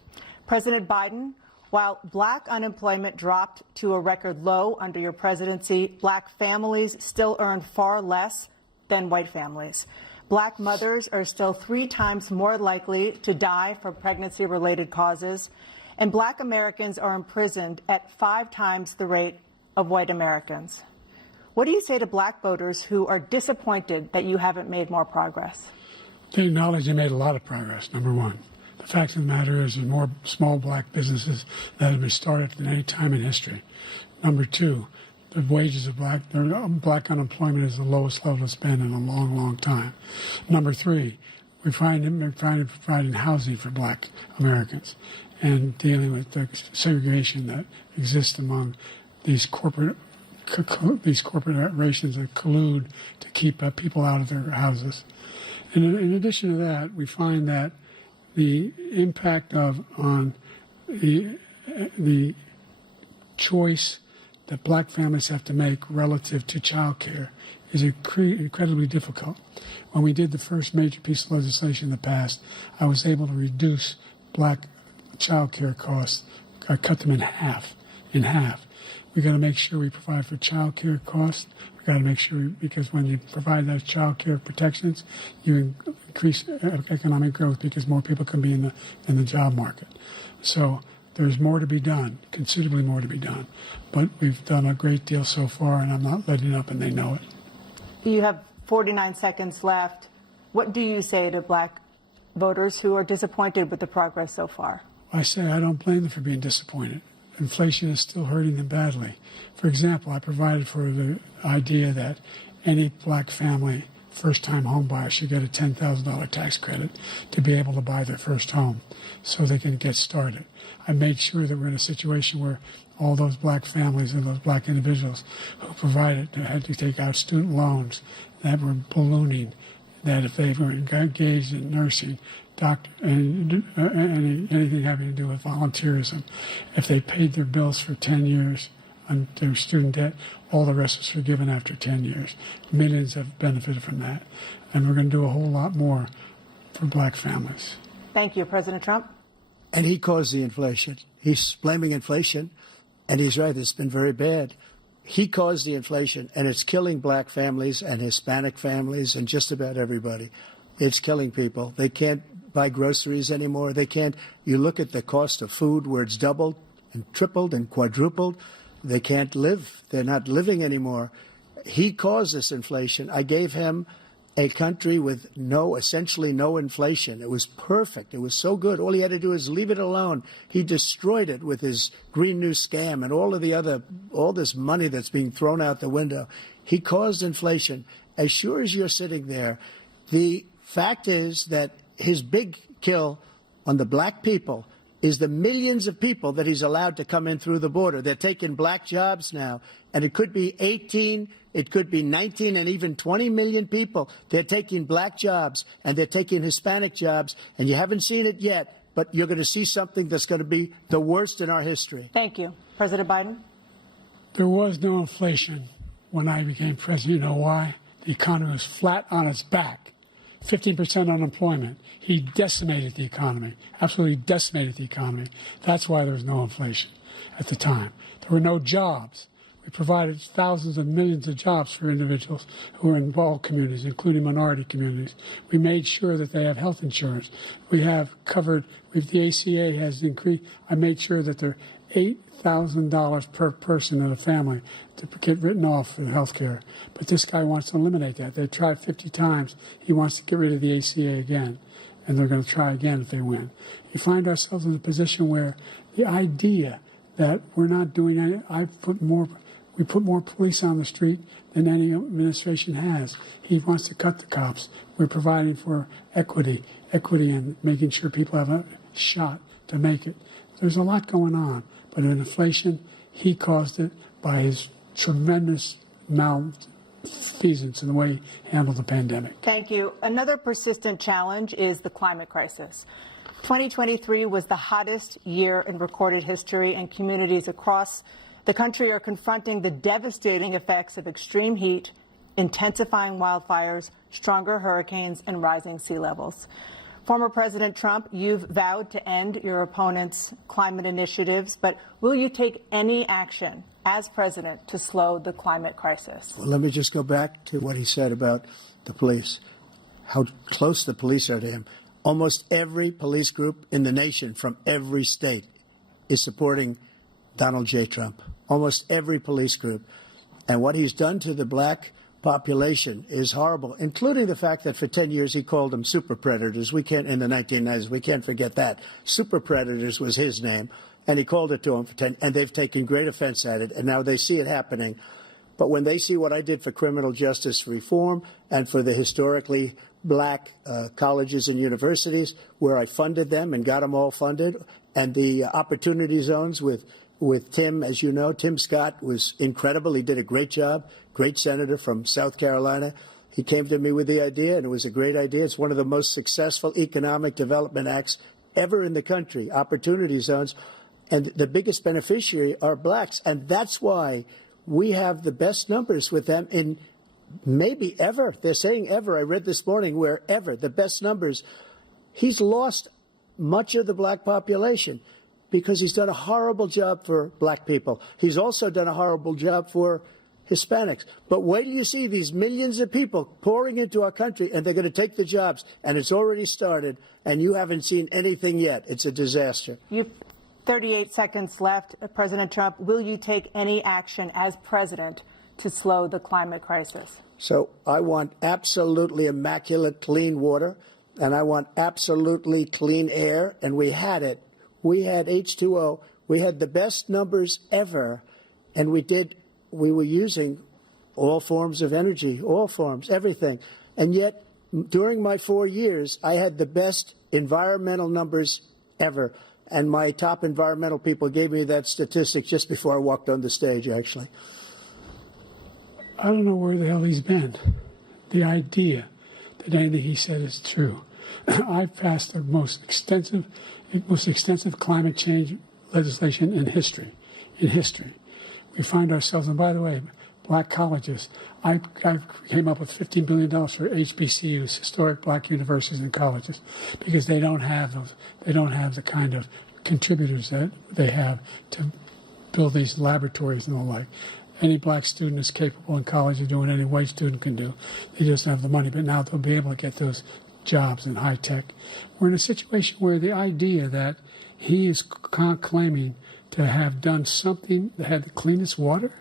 President Biden, while black unemployment dropped to a record low under your presidency, black families still earn far less than white families. Black mothers are still 3 times more likely to die from pregnancy-related causes, and black Americans are imprisoned at 5 times the rate of white Americans. What do you say to black voters who are disappointed that you haven't made more progress? They acknowledge they made a lot of progress, number one. The fact of the matter is there's more small black businesses that have been started than any time in history. Number two, the wages of black unemployment is the lowest level it's been in a long, long time. Number three, we're trying to provide housing for black Americans and dealing with the segregation that exists among these corporations that collude to keep people out of their houses. And in addition to that, we find that the impact on the choice that black families have to make relative to child care is incredibly difficult. When we did the first major piece of legislation in the past, I was able to reduce black child care costs. I cut them in half. We got to make sure we provide for child care costs. We got to make sure, because when you provide those child care protections, you increase economic growth because more people can be in the job market. So there's more to be done, considerably more to be done. But we've done a great deal so far, and I'm not letting up, and they know it. You have 49 seconds left. What do you say to black voters who are disappointed with the progress so far? I say I don't blame them for being disappointed. Inflation is still hurting them badly. For example, I provided for the idea that any black family, first-time home buyer, should get a $10,000 tax credit to be able to buy their first home so they can get started. I made sure that we're in a situation where all those black families and those black individuals who had to take out student loans that were ballooning, that if they were engaged in nursing, doctor, and anything having to do with volunteerism, if they paid their bills for 10 years on their student debt, all the rest was forgiven after 10 years. Millions have benefited from that. And we're going to do a whole lot more for black families. Thank you, President Trump. And he caused the inflation. He's blaming inflation, and he's right, it's been very bad. He caused the inflation, and it's killing black families and Hispanic families and just about everybody. It's killing people. They can't buy groceries anymore. They can't. You look at the cost of food where it's doubled and tripled and quadrupled. They can't live. They're not living anymore. He caused this inflation. I gave him a country with essentially no inflation. It was perfect. It was so good. All he had to do is leave it alone. He destroyed it with his Green New scam and all this money that's being thrown out the window. He caused inflation. As sure as you're sitting there, the fact is that his big kill on the black people is the millions of people that he's allowed to come in through the border. They're taking black jobs now, and it could be 18, it could be 19, and even 20 million people. They're taking black jobs, and they're taking Hispanic jobs, and you haven't seen it yet, but you're going to see something that's going to be the worst in our history. Thank you. President Biden? There was no inflation when I became president. You know why? The economy was flat on its back. 15% unemployment. He decimated the economy, absolutely decimated the economy. That's why there was no inflation at the time. There were no jobs. We provided thousands of millions of jobs for individuals who are in all communities, including minority communities. We made sure that they have health insurance. We have covered, the ACA has increased. I made sure that they're $8,000 per person in a family to get written off for health care. But this guy wants to eliminate that. They tried 50 times. He wants to get rid of the ACA again, and they're going to try again if they win. You find ourselves in a position where the idea that we're not doing any, we put more police on the street than any administration has. He wants to cut the cops. We're providing for equity and making sure people have a shot to make it. There's a lot going on. But in inflation, he caused it by his tremendous malfeasance in the way he handled the pandemic. Thank you. Another persistent challenge is the climate crisis. 2023 was the hottest year in recorded history, and communities across The country are confronting the devastating effects of extreme heat, intensifying wildfires, stronger hurricanes, and rising sea levels. Former President Trump, you've vowed to end your opponent's climate initiatives, but will you take any action as president to slow the climate crisis? Well, let me just go back to what he said about the police, how close the police are to him. Almost every police group in the nation from every state is supporting Donald J. Trump. Almost every police group. And what he's done to the black population is horrible, including the fact that for 10 years he called them super predators. We can't, in the 1990s, we can't forget that. Super predators was his name, and he called it to them for 10, and they've taken great offense at it, and now they see it happening. But when they see what I did for criminal justice reform and for the historically black colleges and universities, where I funded them and got them all funded, and the opportunity zones with Tim, as you know, Tim Scott was incredible. He did a great job, great senator from South Carolina. He came to me with the idea, and it was a great idea. It's one of the most successful economic development acts ever in the country, opportunity zones. And the biggest beneficiary are blacks. And that's why we have the best numbers with them in maybe ever. They're saying ever. I read this morning where ever, the best numbers. He's lost much of the black population because he's done a horrible job for black people. He's also done a horrible job for Hispanics. But wait till you see these millions of people pouring into our country, and they're going to take the jobs, and it's already started, and you haven't seen anything yet. It's a disaster. You've 38 seconds left. President Trump, will you take any action as president to slow the climate crisis? So I want absolutely immaculate clean water, and I want absolutely clean air, and we had it. We had H2O. We had the best numbers ever, and we were using all forms of energy, all forms, everything. And yet, during my 4 years, I had the best environmental numbers ever. And my top environmental people gave me that statistic just before I walked on the stage, actually. I don't know where the hell he's been. The idea that anything he said is true. I've passed the most extensive climate change legislation in history. We find ourselves, and by the way, black colleges. I came up with $15 billion for HBCUs, historic black universities and colleges, because they don't have those. They don't have the kind of contributors that they have to build these laboratories and the like. Any black student is capable in college of doing what any white student can do. They just don't have the money. But now they'll be able to get those jobs in high tech. We're in a situation where the idea that he is claiming to have done something that had the cleanest water,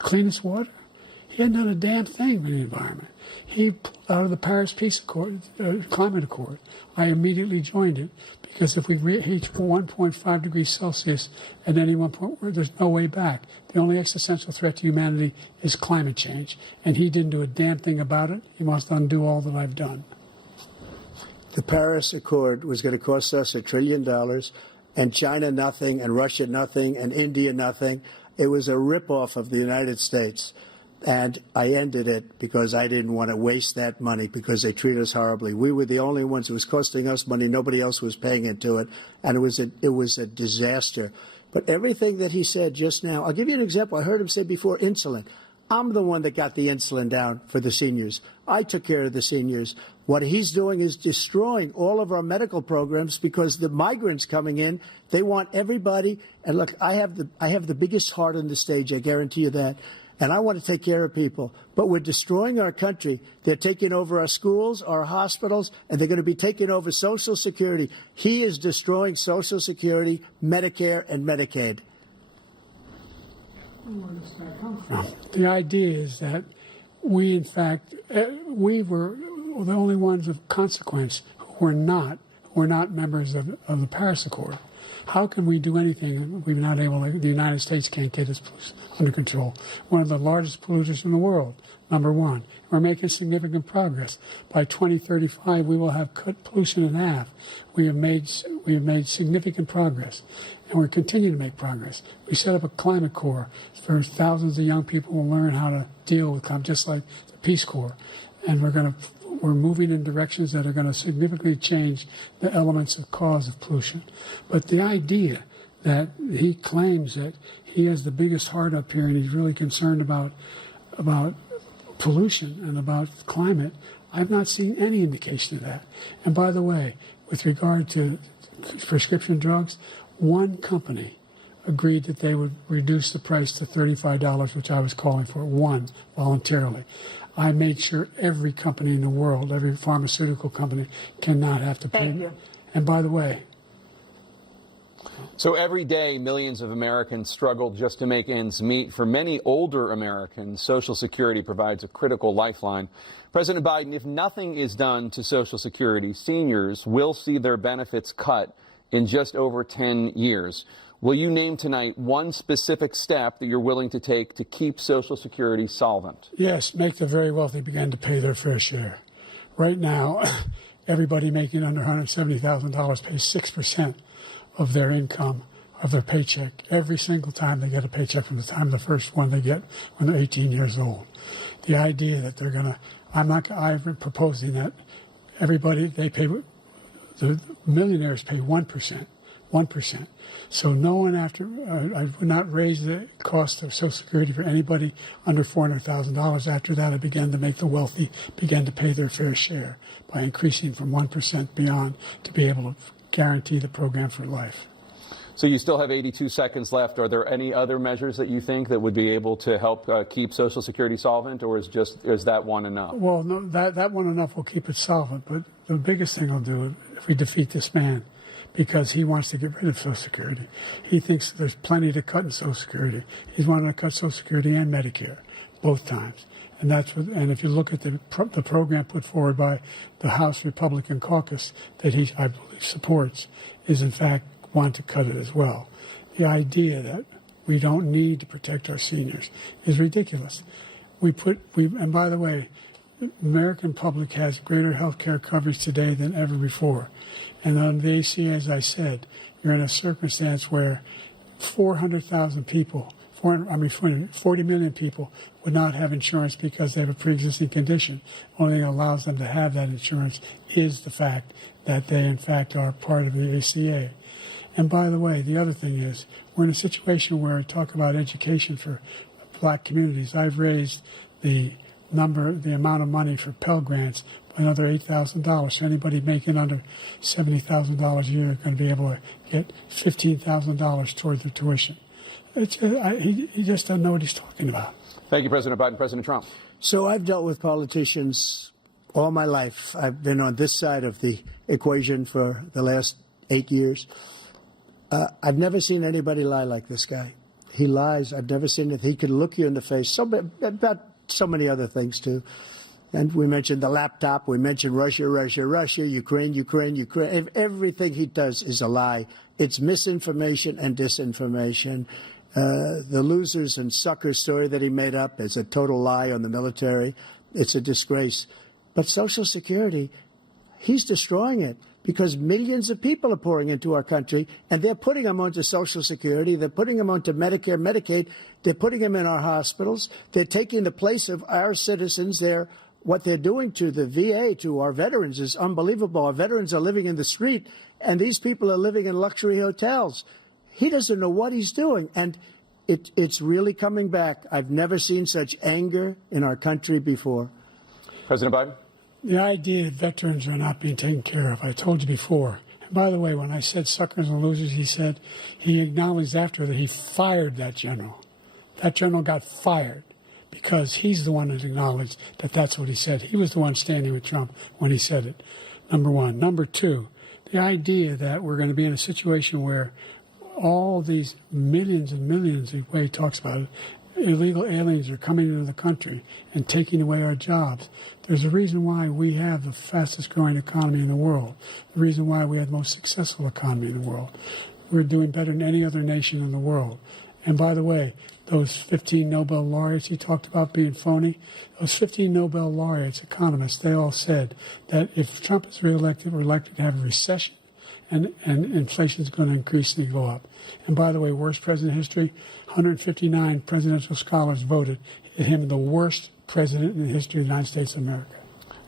he hadn't done a damn thing for the environment. He pulled out of the Paris Peace Accord, Climate Accord. I immediately joined it because if we reach 1.5 degrees Celsius at any one point, there's no way back. The only existential threat to humanity is climate change, and he didn't do a damn thing about it. He wants to undo all that I've done. The Paris Accord was going to cost us $1 trillion, and China nothing, and Russia nothing, and India nothing. It was a ripoff of the United States. And I ended it because I didn't want to waste that money because they treat us horribly. We were the only ones. It was costing us money. Nobody else was paying into it. And it was a disaster. But everything that he said just now, I'll give you an example. I heard him say before insulin. I'm the one that got the insulin down for the seniors. I took care of the seniors. What he's doing is destroying all of our medical programs because the migrants coming in, they want everybody. And look, I have the biggest heart on the stage. I guarantee you that. And I want to take care of people. But we're destroying our country. They're taking over our schools, our hospitals, and they're going to be taking over Social Security. He is destroying Social Security, Medicare, and Medicaid. Where does that come from? The idea is that we, in fact, we were the only ones of consequence who were not members of the Paris Accord. How can we do anything? We're not able to, the United States can't get its pollution under control. One of the largest polluters in the world, number one. We're making significant progress. By 2035, we will have cut pollution in half. We have made significant progress, and we're continuing to make progress. We set up a climate corps for thousands of young people who will learn how to deal with climate, just like the Peace Corps. And we're moving in directions that are going to significantly change the elements of cause of pollution. But the idea that he claims that he has the biggest heart up here and he's really concerned about pollution and about climate. I've not seen any indication of that. And by the way, with regard to prescription drugs, one company agreed that they would reduce the price to $35, which I was calling for, one, voluntarily. I made sure every company in the world, every pharmaceutical company, cannot have to pay. Thank you. And by the way, So every day, millions of Americans struggle just to make ends meet. For many older Americans, Social Security provides a critical lifeline. President Biden, if nothing is done to Social Security, seniors will see their benefits cut in just over 10 years. Will you name tonight one specific step that you're willing to take to keep Social Security solvent? yes, make the very wealthy begin to pay their fair share. Right now, everybody making under $170,000 pays 6% of their income, of their paycheck, every single time they get a paycheck from the time of the first one they get when they're 18 years old. The idea that they're going to, I'm been proposing that everybody, they pay, the millionaires pay 1%. 1%. So no one I would not raise the cost of Social Security for anybody under $400,000. After that, I began to make the wealthy begin to pay their fair share by increasing from 1% beyond to be able to guarantee the program for life. So you still have 82 seconds left. Are there any other measures that you think that would be able to help keep Social Security solvent, or is that one enough? Well, no, that one enough will keep it solvent. But the biggest thing will do if we defeat this man, because he wants to get rid of Social Security. He thinks there's plenty to cut in Social Security. He's wanting to cut Social Security and Medicare, both times. And and if you look at the program put forward by the House Republican caucus that he, I believe, supports, is in fact want to cut it as well. The idea that we don't need to protect our seniors is ridiculous. And by the way, the American public has greater health care coverage today than ever before. And on the ACA, as I said, you're in a circumstance where 400,000 people, 40 million people would not have insurance because they have a pre-existing condition. The only thing that allows them to have that insurance is the fact that they, in fact, are part of the ACA. And by the way, the other thing is, we're in a situation where I talk about education for black communities. I've raised the amount of money for Pell Grants by another $8,000. So anybody making under $70,000 a year is going to be able to get $15,000 toward their tuition. He just doesn't know what he's talking about. Thank you, President Biden. President Trump. So I've dealt with politicians all my life. I've been on this side of the equation for the last 8 years. I've never seen anybody lie like this guy. He lies. I've never seen it. He can look you in the face. About so many other things, too. And we mentioned the laptop. We mentioned Russia, Ukraine. Everything he does is a lie. It's misinformation and disinformation. The losers and suckers story that he made up is a total lie on the military. It's a disgrace. But Social Security, he's destroying it because millions of people are pouring into our country, and they're putting them onto Social Security. They're putting them onto Medicare, Medicaid. They're putting them in our hospitals. They're taking the place of our citizens. What they're doing to the VA, to our veterans, is unbelievable. Our veterans are living in the street, and these people are living in luxury hotels. He doesn't know what he's doing, and it's really coming back. I've never seen such anger in our country before. President Biden. The idea that veterans are not being taken care of, I told you before. And by the way, when I said suckers and losers, he acknowledged after that he fired that general. That general got fired because he's the one that acknowledged that that's what he said. He was the one standing with Trump when he said it, number one. Number two, the idea that we're going to be in a situation where all these millions and millions, the way he talks about it, illegal aliens are coming into the country and taking away our jobs. There's a reason why we have the fastest growing economy in the world, the reason why we have the most successful economy in the world. We're doing better than any other nation in the world. And by the way, those 15 Nobel laureates he talked about being phony, those 15 Nobel laureates, economists, they all said that if Trump is reelected, we're likely to have a recession and inflation is going to increasingly go up. And by the way, worst president in history, 159 presidential scholars voted him the worst president in the history of the United States of America.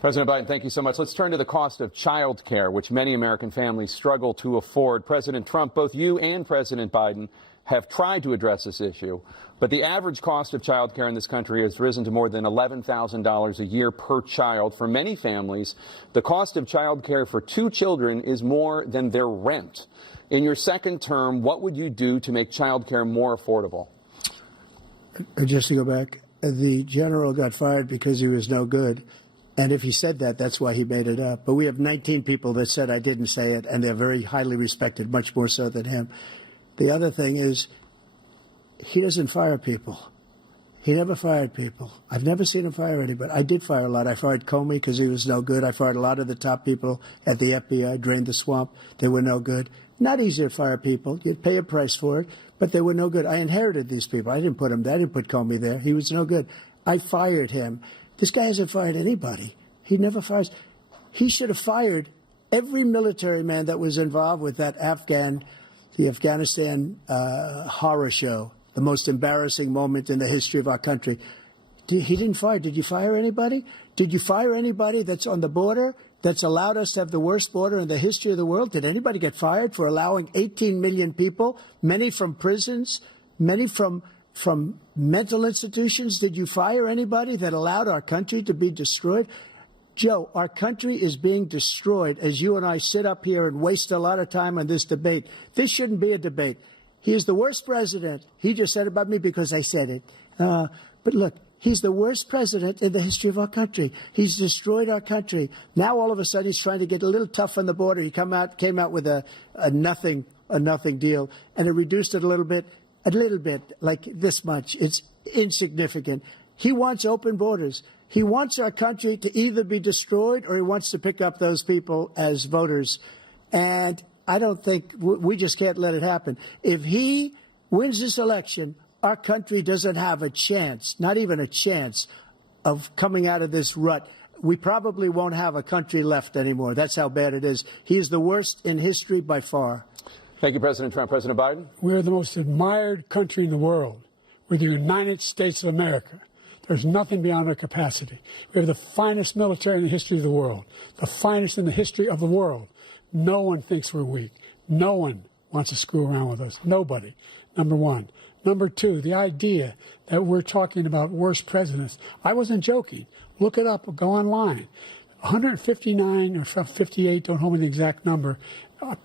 President Biden, thank you so much. Let's turn to the cost of child care, which many American families struggle to afford. President Trump, both you and President Biden have tried to address this issue, but the average cost of child care in this country has risen to more than $11,000 a year per child. For many families, the cost of child care for 2 children is more than their rent. In your second term, what would you do to make child care more affordable? Just to go back, the general got fired because he was no good. And if he said that, that's why he made it up. But we have 19 people that said I didn't say it, and they're very highly respected, much more so than him. The other thing is, he doesn't fire people. He never fired people. I've never seen him fire anybody. I did fire a lot. I fired Comey because he was no good. I fired a lot of the top people at the FBI, drained the swamp. They were no good. Not easy to fire people. You'd pay a price for it, but they were no good. I inherited these people. I didn't put him there. I didn't put Comey there. He was no good. I fired him. This guy hasn't fired anybody. He never fires. He should have fired every military man that was involved with that the Afghanistan horror show, the most embarrassing moment in the history of our country. He didn't fire. Did you fire anybody? Did you fire anybody that's on the border that's allowed us to have the worst border in the history of the world? Did anybody get fired for allowing 18 million people, many from prisons, many from mental institutions? Did you fire anybody that allowed our country to be destroyed? Joe, our country is being destroyed as you and I sit up here and waste a lot of time on this debate. This shouldn't be a debate. He is the worst president. He just said about me because I said it. But look, he's the worst president in the history of our country. He's destroyed our country. Now all of a sudden he's trying to get a little tough on the border. He came out with a nothing deal, and it reduced it a little bit, like this much. It's insignificant. He wants open borders. He wants our country to either be destroyed or he wants to pick up those people as voters. And I don't think we just can't let it happen. If he wins this election, our country doesn't have a chance, not even a chance, of coming out of this rut. We probably won't have a country left anymore. That's how bad it is. He is the worst in history by far. Thank you, President Trump. President Biden? We're the most admired country in the world. We're the United States of America. There's nothing beyond our capacity. We have the finest military in the history of the world, the finest in the history of the world. No one thinks we're weak. No one wants to screw around with us. Nobody, number one. Number two, the idea that we're talking about worst presidents. I wasn't joking. Look it up or go online. 159 or 58, don't hold me the exact number,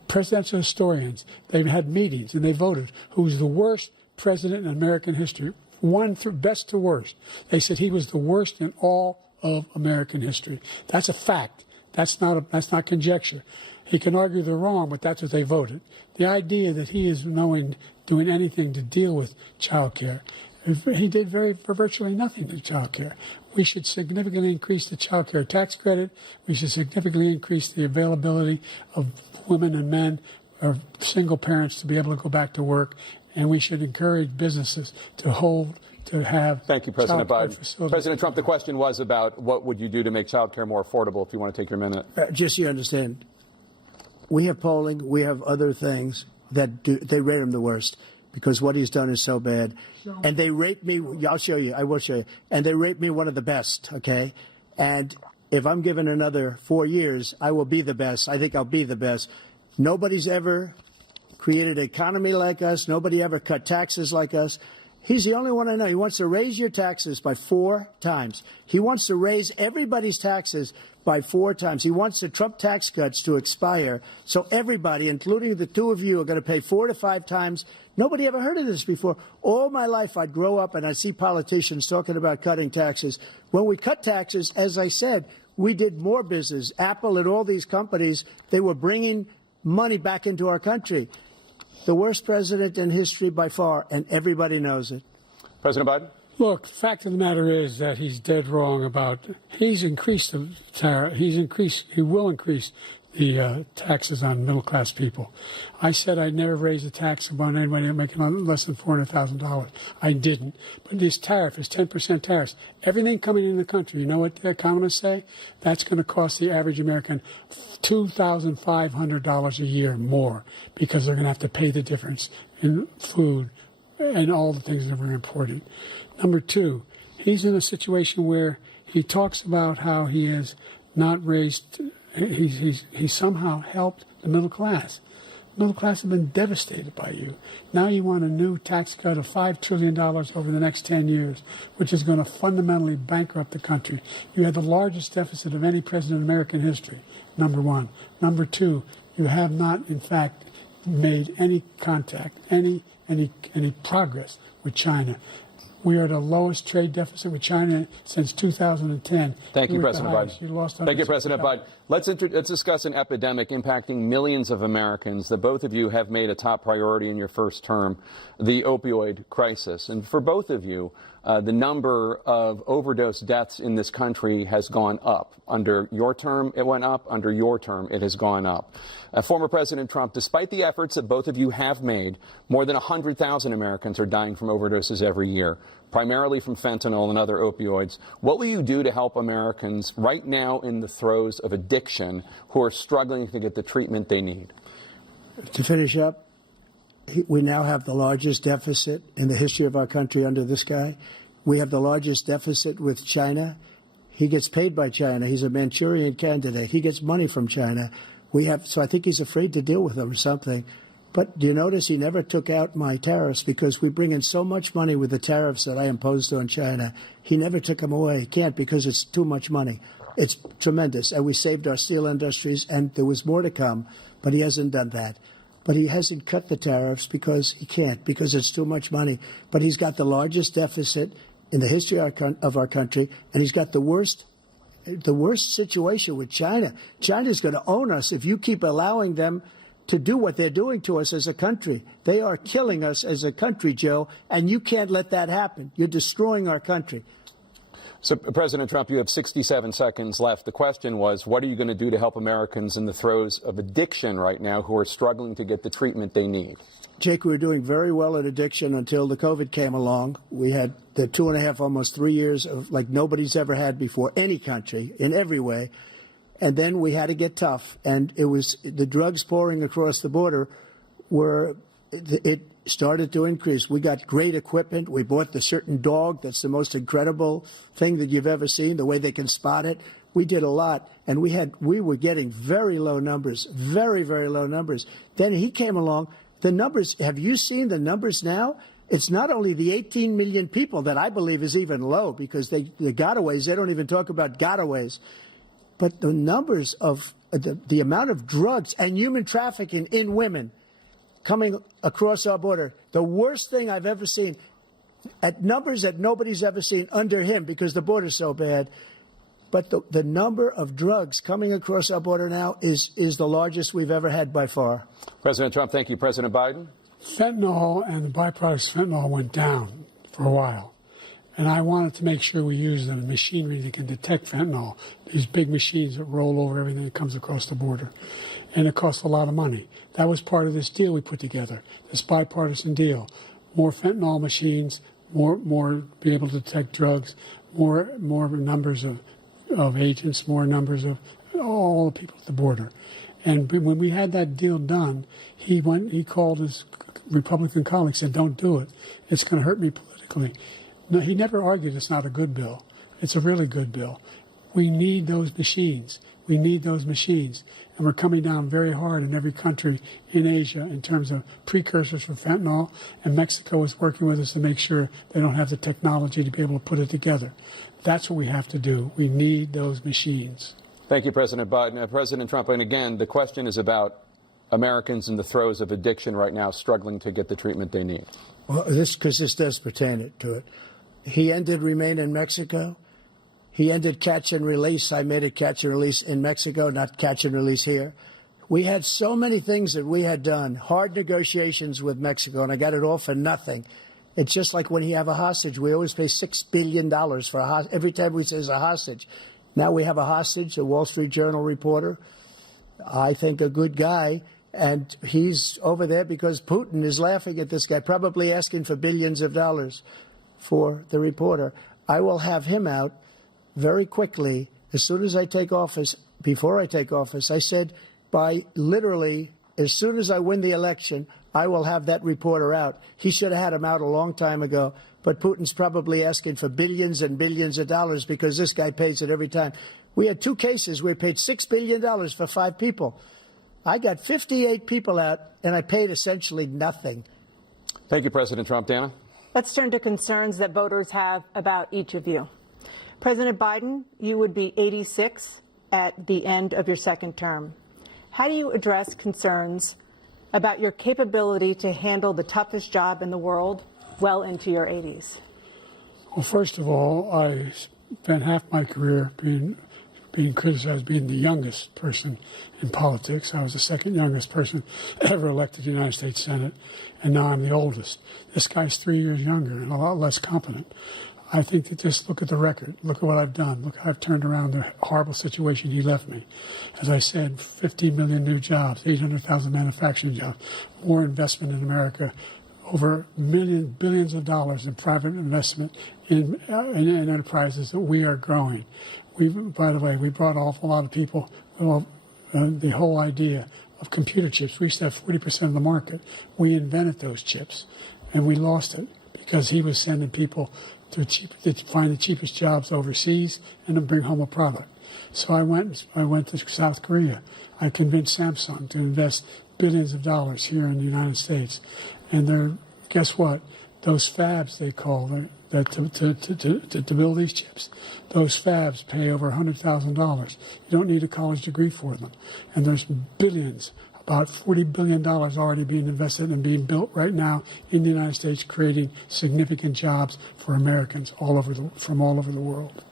presidential historians, they've had meetings and they voted who's the worst president in American history. One through best to worst. They said he was the worst in all of American history. That's a fact. That's not conjecture. He can argue they're wrong, but that's what they voted. The idea that he is doing anything to deal with child care, he did virtually nothing to child care. We should significantly increase the child care tax credit. We should significantly increase the availability of women and men or single parents to be able to go back to work. And we should encourage businesses to have. Thank you, President Biden. Facilities. President Trump, the question was about what would you do to make child care more affordable, if you want to take your minute. Just so you understand, we have polling, we have other things they rate him the worst because what he's done is so bad. And they rate me, I'll show you, I will show you, and they rate me one of the best, okay? And if I'm given another 4 years, I will be the best. I think I'll be the best. Nobody's ever created an economy like us. Nobody ever cut taxes like us. He's the only one I know. He wants to raise your taxes by 4 times. He wants to raise everybody's taxes by 4 times. He wants the Trump tax cuts to expire. So everybody, including the 2 of you, are going to pay 4 to 5 times. Nobody ever heard of this before. All my life, I'd grow up and I'd see politicians talking about cutting taxes. When we cut taxes, as I said, we did more business. Apple and all these companies, they were bringing money back into our country. The worst president in history by far, and everybody knows it. President Biden? Look, fact of the matter is that he's dead wrong about, he's increased the tariff, he will increase the taxes on middle-class people. I said I'd never raise a tax on anybody making less than $400,000. I didn't. But this tariff is 10% tariffs. Everything coming in the country, you know what the economists say? That's going to cost the average American $2,500 a year more because they're going to have to pay the difference in food and all the things that we're importing. Number two, he's in a situation where he talks about how he is not raised. He somehow helped the middle class. Middle class have been devastated by you. Now you want a new tax cut of $5 trillion over the next 10 years, which is going to fundamentally bankrupt the country. You had the largest deficit of any president in American history, number one. Number two, you have not, in fact, made any contact, any progress with China. We are the lowest trade deficit with China since 2010. Thank you, President Biden. You lost. Thank you, President Biden. Let's discuss an epidemic impacting millions of Americans that both of you have made a top priority in your first term, the opioid crisis. And for both of you, the number of overdose deaths in this country has gone up. Under your term, it went up. Under your term, it has gone up. Former President Trump, despite the efforts that both of you have made, more than 100,000 Americans are dying from overdoses every year, primarily from fentanyl and other opioids. What will you do to help Americans right now in the throes of addiction who are struggling to get the treatment they need? To finish up, we now have the largest deficit in the history of our country under this guy. We have the largest deficit with China. He gets paid by China. He's a Manchurian candidate. He gets money from China. So I think he's afraid to deal with them or something. But do you notice he never took out my tariffs because we bring in so much money with the tariffs that I imposed on China. He never took them away. He can't because it's too much money. It's tremendous. And we saved our steel industries, and there was more to come, but he hasn't done that. But he hasn't cut the tariffs because he can't, because it's too much money. But he's got the largest deficit in the history of our country, and he's got the worst situation with China. China's going to own us if you keep allowing them to do what they're doing to us as a country. They are killing us as a country, Joe, and you can't let that happen. You're destroying our country. So, President Trump, you have 67 seconds left. The question was, what are you going to do to help Americans in the throes of addiction right now who are struggling to get the treatment they need? Jake, we were doing very well at addiction until the COVID came along. We had the 2.5, almost 3 years of like nobody's ever had before, any country, in every way. And then we had to get tough. And it was the drugs pouring across the border it started to increase. We got great equipment. We bought the certain dog that's the most incredible thing that you've ever seen, the way they can spot it. We did a lot, and we were getting very low numbers, very, very low numbers. Then he came along. The numbers, have you seen the numbers now? It's not only the 18 million people that I believe is even low because the gotaways, they don't even talk about gotaways. But the numbers of the amount of drugs and human trafficking in women coming across our border, the worst thing I've ever seen, at numbers that nobody's ever seen under him because the border's so bad. But the number of drugs coming across our border now is the largest we've ever had by far. President Trump, thank you. President Biden? Fentanyl and the byproducts of fentanyl went down for a while. And I wanted to make sure we use the machinery that can detect fentanyl, these big machines that roll over everything that comes across the border. And it costs a lot of money. That was part of this deal we put together, this bipartisan deal. More fentanyl machines, more be able to detect drugs, more numbers of agents, more numbers of all the people at the border. And when we had that deal done, he called his Republican colleagues and said, don't do it. It's going to hurt me politically. No, he never argued it's not a good bill. It's a really good bill. We need those machines. We need those machines. And we're coming down very hard in every country in Asia in terms of precursors for fentanyl. And Mexico is working with us to make sure they don't have the technology to be able to put it together. That's what we have to do. We need those machines. Thank you, President Biden. President Trump, and again, the question is about Americans in the throes of addiction right now struggling to get the treatment they need. Well, this does pertain to it. He ended Remain in Mexico. He ended catch and release. I made it catch and release in Mexico, not catch and release here. We had so many things that we had done, hard negotiations with Mexico, and I got it all for nothing. It's just like when you have a hostage. We always pay $6 billion for a hostage. Every time we say it's a hostage. Now we have a hostage, a Wall Street Journal reporter, I think a good guy, and he's over there because Putin is laughing at this guy, probably asking for billions of dollars for the reporter. I will have him out very quickly as soon as I take office. Before I take office, I said by literally as soon as I win the election, I will have that reporter out. He should have had him out a long time ago, but Putin's probably asking for billions and billions of dollars because this guy pays it every time. We had 2 cases. We paid $6 billion for 5 people. I got 58 people out, and I paid essentially nothing. Thank you, President Trump. Dana? Let's turn to concerns that voters have about each of you. President Biden, you would be 86 at the end of your second term. How do you address concerns about your capability to handle the toughest job in the world well into your 80s? Well, first of all, I spent half my career being criticized as being the youngest person in politics. I was the second youngest person ever elected to the United States Senate, and now I'm the oldest. This guy's 3 years younger and a lot less competent. I think that just look at the record. Look at what I've done. Look how I've turned around the horrible situation he left me. As I said, 15 million new jobs, 800,000 manufacturing jobs, more investment in America, over billions of dollars in private investment in enterprises that we are growing. By the way, we brought an awful lot of people. The whole idea of computer chips. We used to have 40% of the market. We invented those chips, and we lost it because he was sending people to find the cheapest jobs overseas and then bring home a product. So I went to South Korea. I convinced Samsung to invest billions of dollars here in the United States, and guess what? Those fabs they call to build these chips. Those fabs pay over $100,000. You don't need a college degree for them. And there's billions, about $40 billion already being invested and being built right now in the United States, creating significant jobs for Americans from all over the world.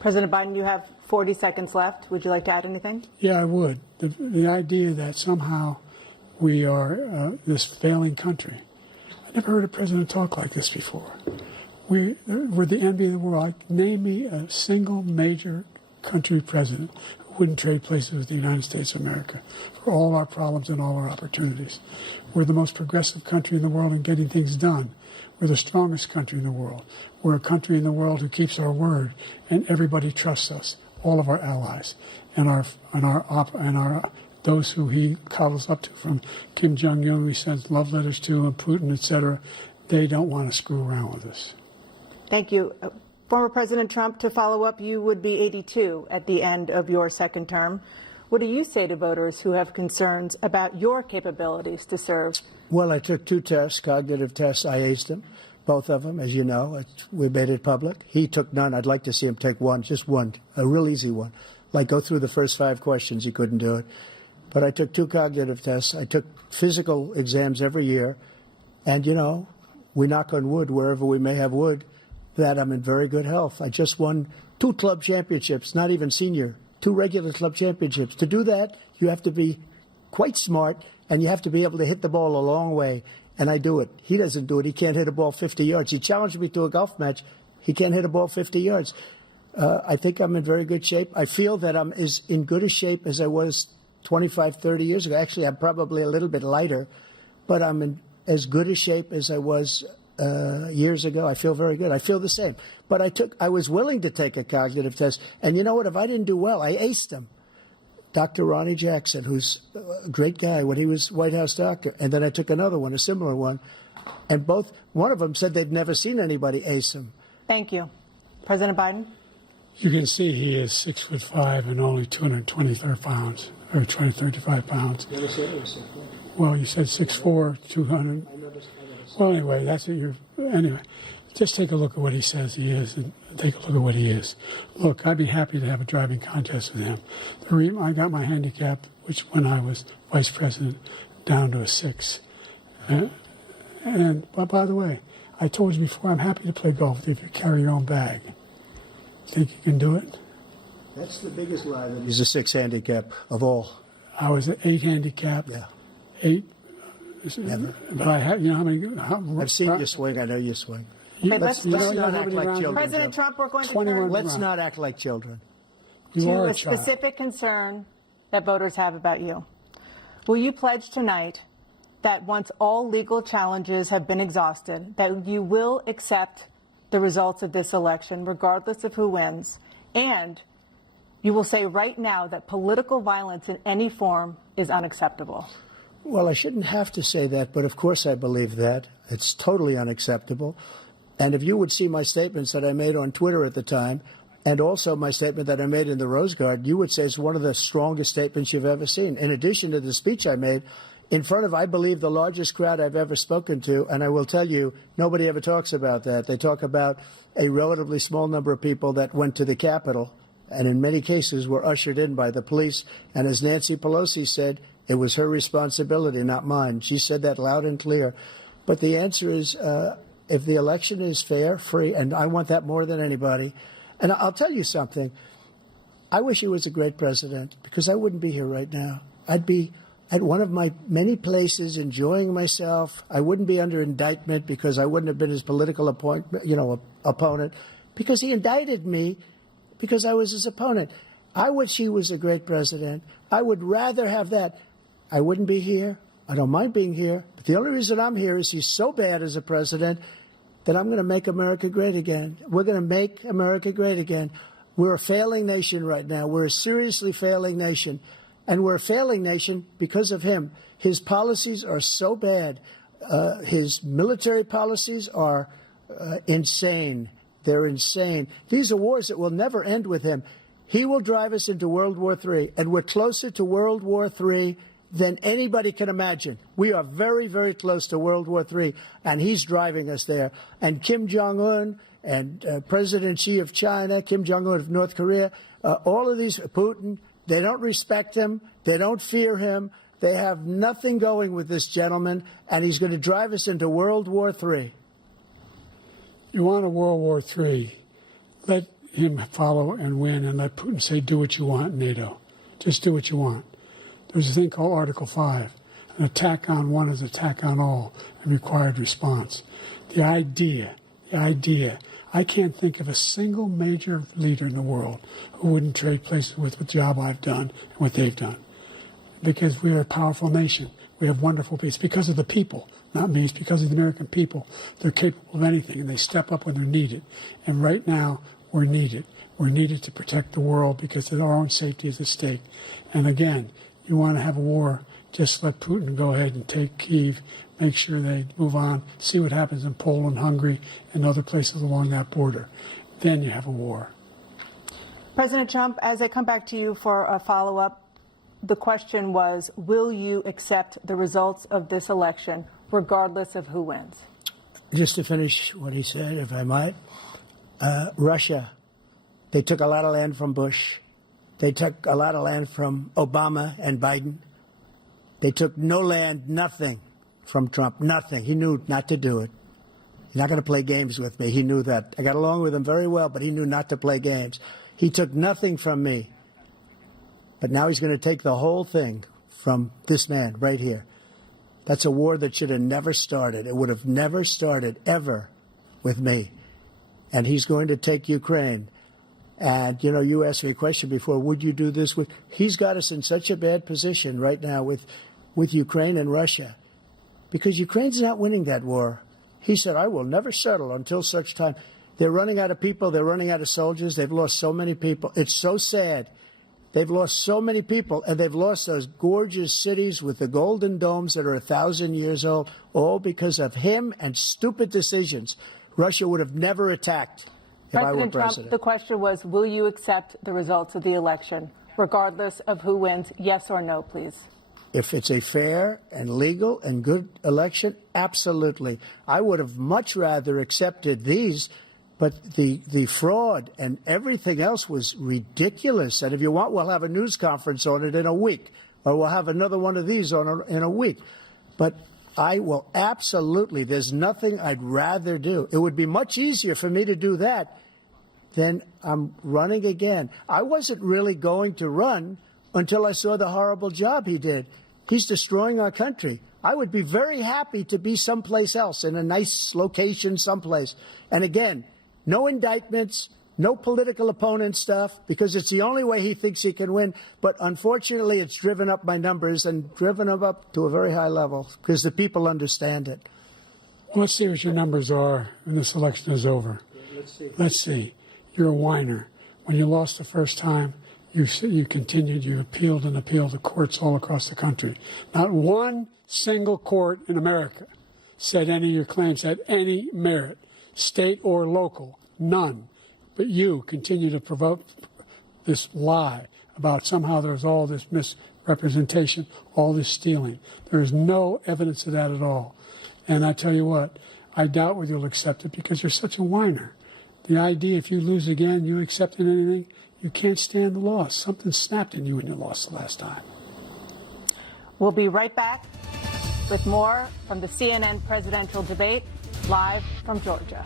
President Biden, you have 40 seconds left. Would you like to add anything? Yeah, I would. The idea that somehow we are this failing country. I never heard a president talk like this before. We're the envy of the world. Name me a single major country president who wouldn't trade places with the United States of America for all our problems and all our opportunities. We're the most progressive country in the world in getting things done. We're the strongest country in the world. We're a country in the world who keeps our word, and everybody trusts us, all of our allies, and those who he coddles up to, from Kim Jong-un, he sends love letters to, and Putin, etc. They don't want to screw around with us. Thank you. Former President Trump, to follow up, you would be 82 at the end of your second term. What do you say to voters who have concerns about your capabilities to serve? Well, I took 2 tests, cognitive tests. I aced them, both of them, as you know. We made it public. He took none. I'd like to see him take one, just one, a real easy one. Like go through the first 5 questions. He couldn't do it. But I took 2 cognitive tests. I took physical exams every year. And, you know, we knock on wood wherever we may have wood, that I'm in very good health. I just won 2 club championships, not even senior, 2 regular club championships. To do that, you have to be quite smart, and you have to be able to hit the ball a long way. And I do it. He doesn't do it. He can't hit a ball 50 yards. He challenged me to a golf match. He can't hit a ball 50 yards. I think I'm in very good shape. I feel that I'm as in good a shape as I was 25, 30 years ago. Actually, I'm probably a little bit lighter, but I'm in as good a shape as I was years ago. I feel very good. I feel the same. But I was willing to take a cognitive test. And you know what? If I didn't do well, I aced them. Dr. Ronnie Jackson, who's a great guy when he was White House doctor. And then I took another one, a similar one. And one of them said they'd never seen anybody ace him. Thank you. President Biden? You can see he is 6'5" and only 223 pounds, or 235 pounds. You never said it was 6'4". Well, you said 6'4", 200. Well, anyway, anyway, just take a look at what he says he is, and take a look at what he is. Look, I'd be happy to have a driving contest with him. I got my handicap, which when I was vice president, down to a 6. But by the way, I told you before, I'm happy to play golf with you if you carry your own bag. Think you can do it? That's the biggest lie. That he's a 6 handicap of all. I was an 8 handicap. Yeah. 8. Never. But I had, you know how many? I've seen you swing. I know you swing. Let's not act like children. President Trump, we're going to 21 turn Let's not act like children. You are to a a child. specific concern that voters have about you. Will you pledge tonight that once all legal challenges have been exhausted, that you will accept the results of this election, regardless of who wins, and you will say right now that political violence in any form is unacceptable? Well, I shouldn't have to say that, but of course I believe that. It's totally unacceptable. And if you would see my statements that I made on Twitter at the time, And also my statement that I made in the Rose Garden, you would say is one of the strongest statements you've ever seen. In addition to the speech I made in front of, I believe, the largest crowd I've ever spoken to. And I will tell you, nobody ever talks about that. They talk about a relatively small number of people that went to the Capitol and in many cases were ushered in by the police. And as Nancy Pelosi said, it was her responsibility, not mine. She said that loud and clear. But the answer is, if the election is fair, free, and I want that more than anybody. And I'll tell you something. I wish he was a great president, because I wouldn't be here right now. I'd be at one of my many places enjoying myself. I wouldn't be under indictment because I wouldn't have been his political opponent, because he indicted me because I was his opponent. I wish he was a great president. I would rather have that. I wouldn't be here. I don't mind being here. But the only reason I'm here is he's so bad as a president that I'm going to make America great again. We're going to make America great again. We're a failing nation right now. We're a seriously failing nation. And we're a failing nation because of him. His policies are so bad. His military policies are insane. They're insane. These are wars that will never end with him. He will drive us into World War III, and we're closer to World War III than anybody can imagine. We are very, very close to World War III, and he's driving us there. And Kim Jong-un and President Xi of China, Kim Jong-un of North Korea, all of these, Putin, they don't respect him. They don't fear him. They have nothing going with this gentleman, and he's going to drive us into World War III. You want a World War III, let him follow and win, and let Putin say, do what you want, NATO. Just do what you want. There's a thing called Article 5. An attack on one is an attack on all, and required response. The idea, I can't think of a single major leader in the world who wouldn't trade places with the job I've done and what they've done. Because we are a powerful nation. We have wonderful people. It's because of the people, not me. It's because of the American people. They're capable of anything, and they step up when they're needed. And right now, we're needed. We're needed to protect the world because our own safety is at stake. And again, you want to have a war, just let Putin go ahead and take Kyiv, make sure they move on, see what happens in Poland, Hungary, and other places along that border. Then you have a war. President Trump, as I come back to you for a follow-up, the question was, will you accept the results of this election, regardless of who wins? Just to finish what he said, if I might, Russia, they took a lot of land from Bush. They took a lot of land from Obama and Biden. They took no land, nothing from Trump, nothing. He knew not to do it. He's not going to play games with me. He knew that. I got along with him very well, but he knew not to play games. He took nothing from me. But now he's going to take the whole thing from this man right here. That's a war that should have never started. It would have never started, ever, with me. And he's going to take Ukraine. And, you know, you asked me a question before, would you do this with... He's got us in such a bad position right now with Ukraine and Russia, because Ukraine's not winning that war. He said, I will never settle until such time. They're running out of people. They're running out of soldiers. They've lost so many people. It's so sad. They've lost so many people, and they've lost those gorgeous cities with the golden domes that are 1,000 years old, all because of him and stupid decisions. Russia would have never attacked if I were president. President Trump, the question was, will you accept the results of the election, regardless of who wins? Yes or no, please. If it's a fair and legal and good election, absolutely. I would have much rather accepted these. But the fraud and everything else was ridiculous. And if you want, we'll have a news conference on it in a week, or we'll have another one of these in a week. But I will absolutely, there's nothing I'd rather do. It would be much easier for me to do that than I'm running again. I wasn't really going to run until I saw the horrible job he did. He's destroying our country. I would be very happy to be someplace else, in a nice location someplace. And again, no indictments, no political opponent stuff, because it's the only way he thinks he can win. But unfortunately, it's driven up my numbers and driven them up to a very high level because the people understand it. Well, let's see what your numbers are when this election is over. Let's see. You're a whiner. When you lost the first time, you continued, you appealed and appealed to courts all across the country. Not one single court in America said any of your claims had any merit, state or local. None. But you continue to provoke this lie about somehow there's all this misrepresentation, all this stealing. There is no evidence of that at all. And I tell you what, I doubt whether you'll accept it because you're such a whiner. The idea, if you lose again, you accepting anything, you can't stand the loss. Something snapped in you when you lost the last time. We'll be right back with more from the CNN presidential debate, live from Georgia.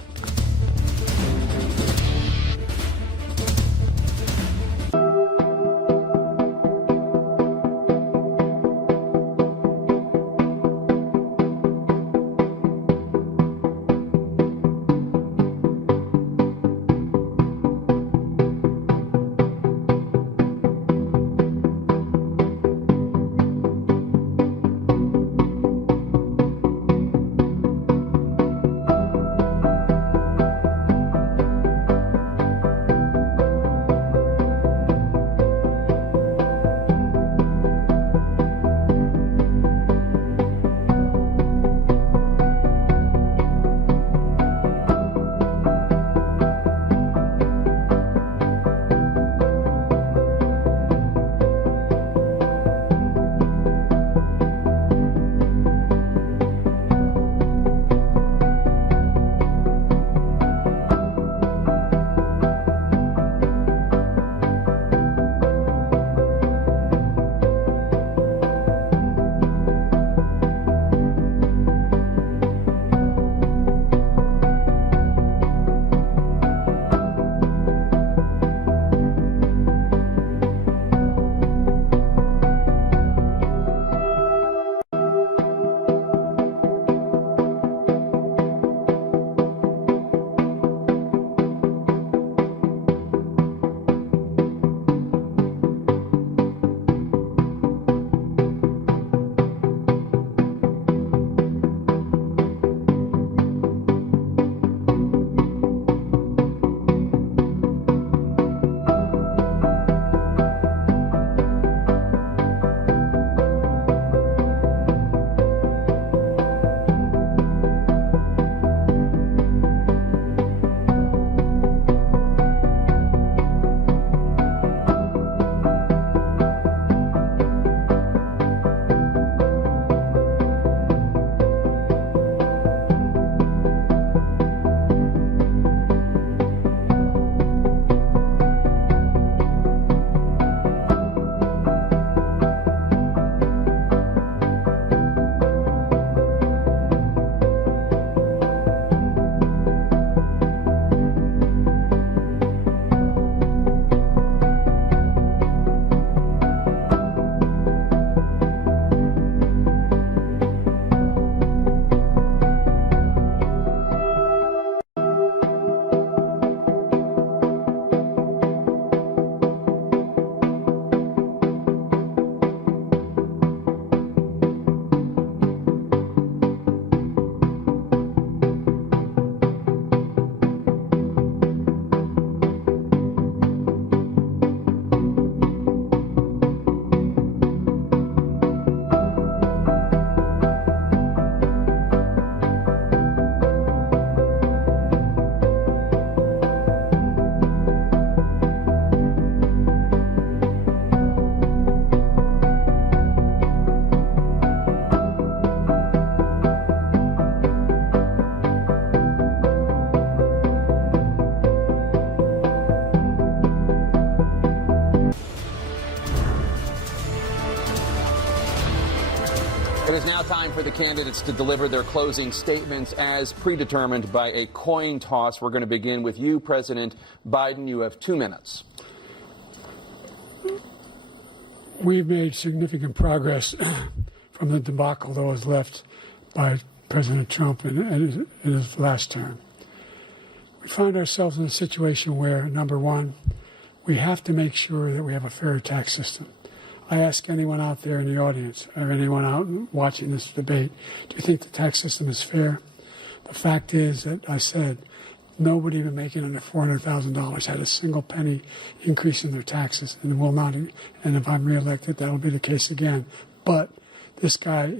It is now time for the candidates to deliver their closing statements as predetermined by a coin toss. We're going to begin with you, President Biden. You have 2 minutes. We've made significant progress from the debacle that was left by President Trump in his last term. We find ourselves in a situation where, number one, we have to make sure that we have a fair tax system. I ask anyone out there in the audience or anyone out watching this debate, do you think the tax system is fair? The fact is that I said nobody even making under $400,000 had a single penny increase in their taxes and will not. And if I'm reelected, that will be the case again. But this guy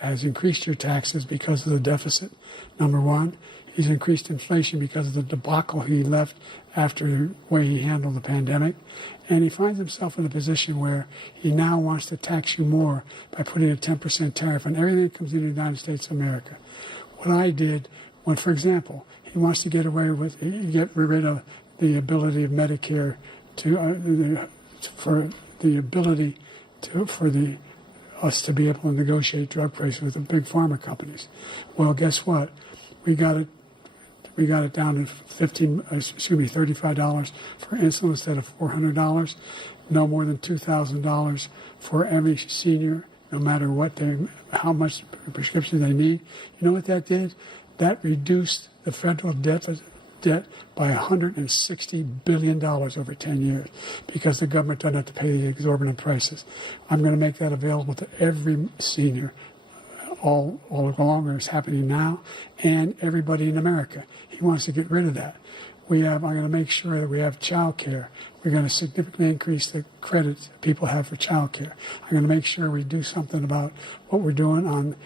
has increased your taxes because of the deficit, number one. He's increased inflation because of the debacle he left after the way he handled the pandemic. And he finds himself in a position where he now wants to tax you more by putting a 10% tariff on everything that comes into the United States of America. What I did, when, for example, he wants to get rid of the ability of Medicare for us to be able to negotiate drug prices with the big pharma companies. Well, guess what? We got it down to $35 for insulin instead of $400. No more than $2,000 for every senior, no matter how much prescription they need. You know what that did? That reduced the federal debt by $160 billion over 10 years because the government doesn't have to pay the exorbitant prices. I'm going to make that available to every senior all along, it's happening now, and everybody in America. He wants to get rid of that. I'm going to make sure that we have child care. We're going to significantly increase the credit people have for child care. I'm going to make sure we do something about what we're doing on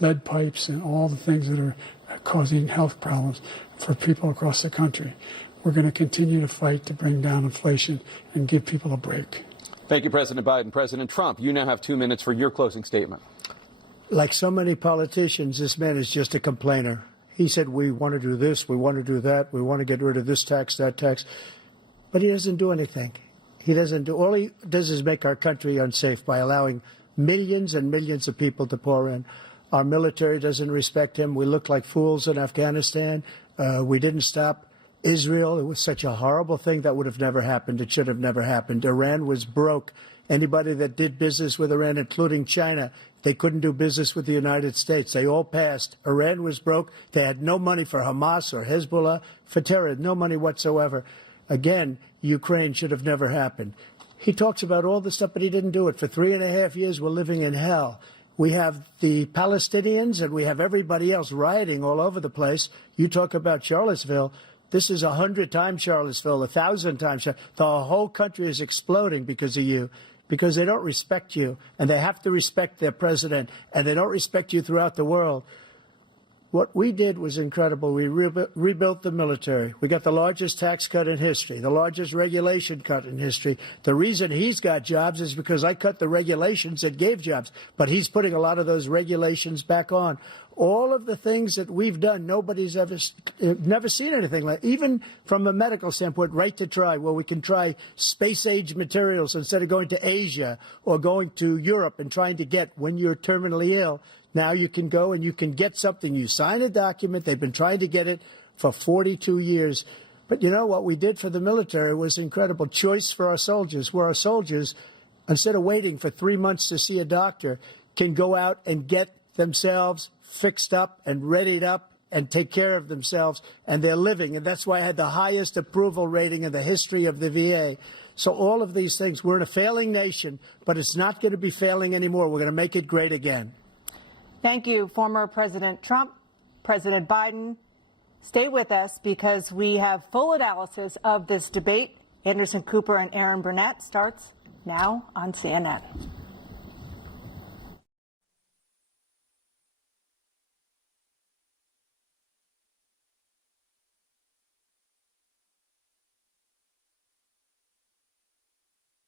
lead pipes and all the things that are causing health problems for people across the country. We're going to continue to fight to bring down inflation and give people a break. Thank you, President Biden. President Trump, you now have 2 minutes for your closing statement. Like so many politicians, this man is just a complainer. He said, we want to do this, we want to do that, we want to get rid of this tax, that tax. But he doesn't do anything. All he does is make our country unsafe by allowing millions and millions of people to pour in. Our military doesn't respect him. We look like fools in Afghanistan. We didn't stop Israel. It was such a horrible thing that would have never happened. It should have never happened. Iran was broke. Anybody that did business with Iran, including China, they couldn't do business with the United States. They all passed. Iran was broke. They had no money for Hamas or Hezbollah, for terror, no money whatsoever. Again, Ukraine should have never happened. He talks about all this stuff, but he didn't do it. For 3.5 years, we're living in hell. We have the Palestinians and we have everybody else rioting all over the place. You talk about Charlottesville. This is 100 times Charlottesville, 1,000 times. The whole country is exploding because of you, because they don't respect you, and they have to respect their president, and they don't respect you throughout the world. What we did was incredible. We rebuilt the military. We got the largest tax cut in history, the largest regulation cut in history. The reason he's got jobs is because I cut the regulations that gave jobs, but he's putting a lot of those regulations back on. All of the things that we've done, nobody's never seen anything like, even from a medical standpoint, right to try, where we can try space-age materials instead of going to Asia or going to Europe and trying to get when you're terminally ill. Now you can go and you can get something. You sign a document. They've been trying to get it for 42 years. But you know what we did for the military was incredible. Choice for our soldiers, where our soldiers, instead of waiting for 3 months to see a doctor, can go out and get themselves fixed up and readied up and take care of themselves, and they're living. And that's why I had the highest approval rating in the history of the VA. So all of these things, we're in a failing nation, but it's not going to be failing anymore. We're going to make it great again. Thank you, former President Trump, President Biden. Stay with us because we have full analysis of this debate. Anderson Cooper and Aaron Burnett starts now on CNN.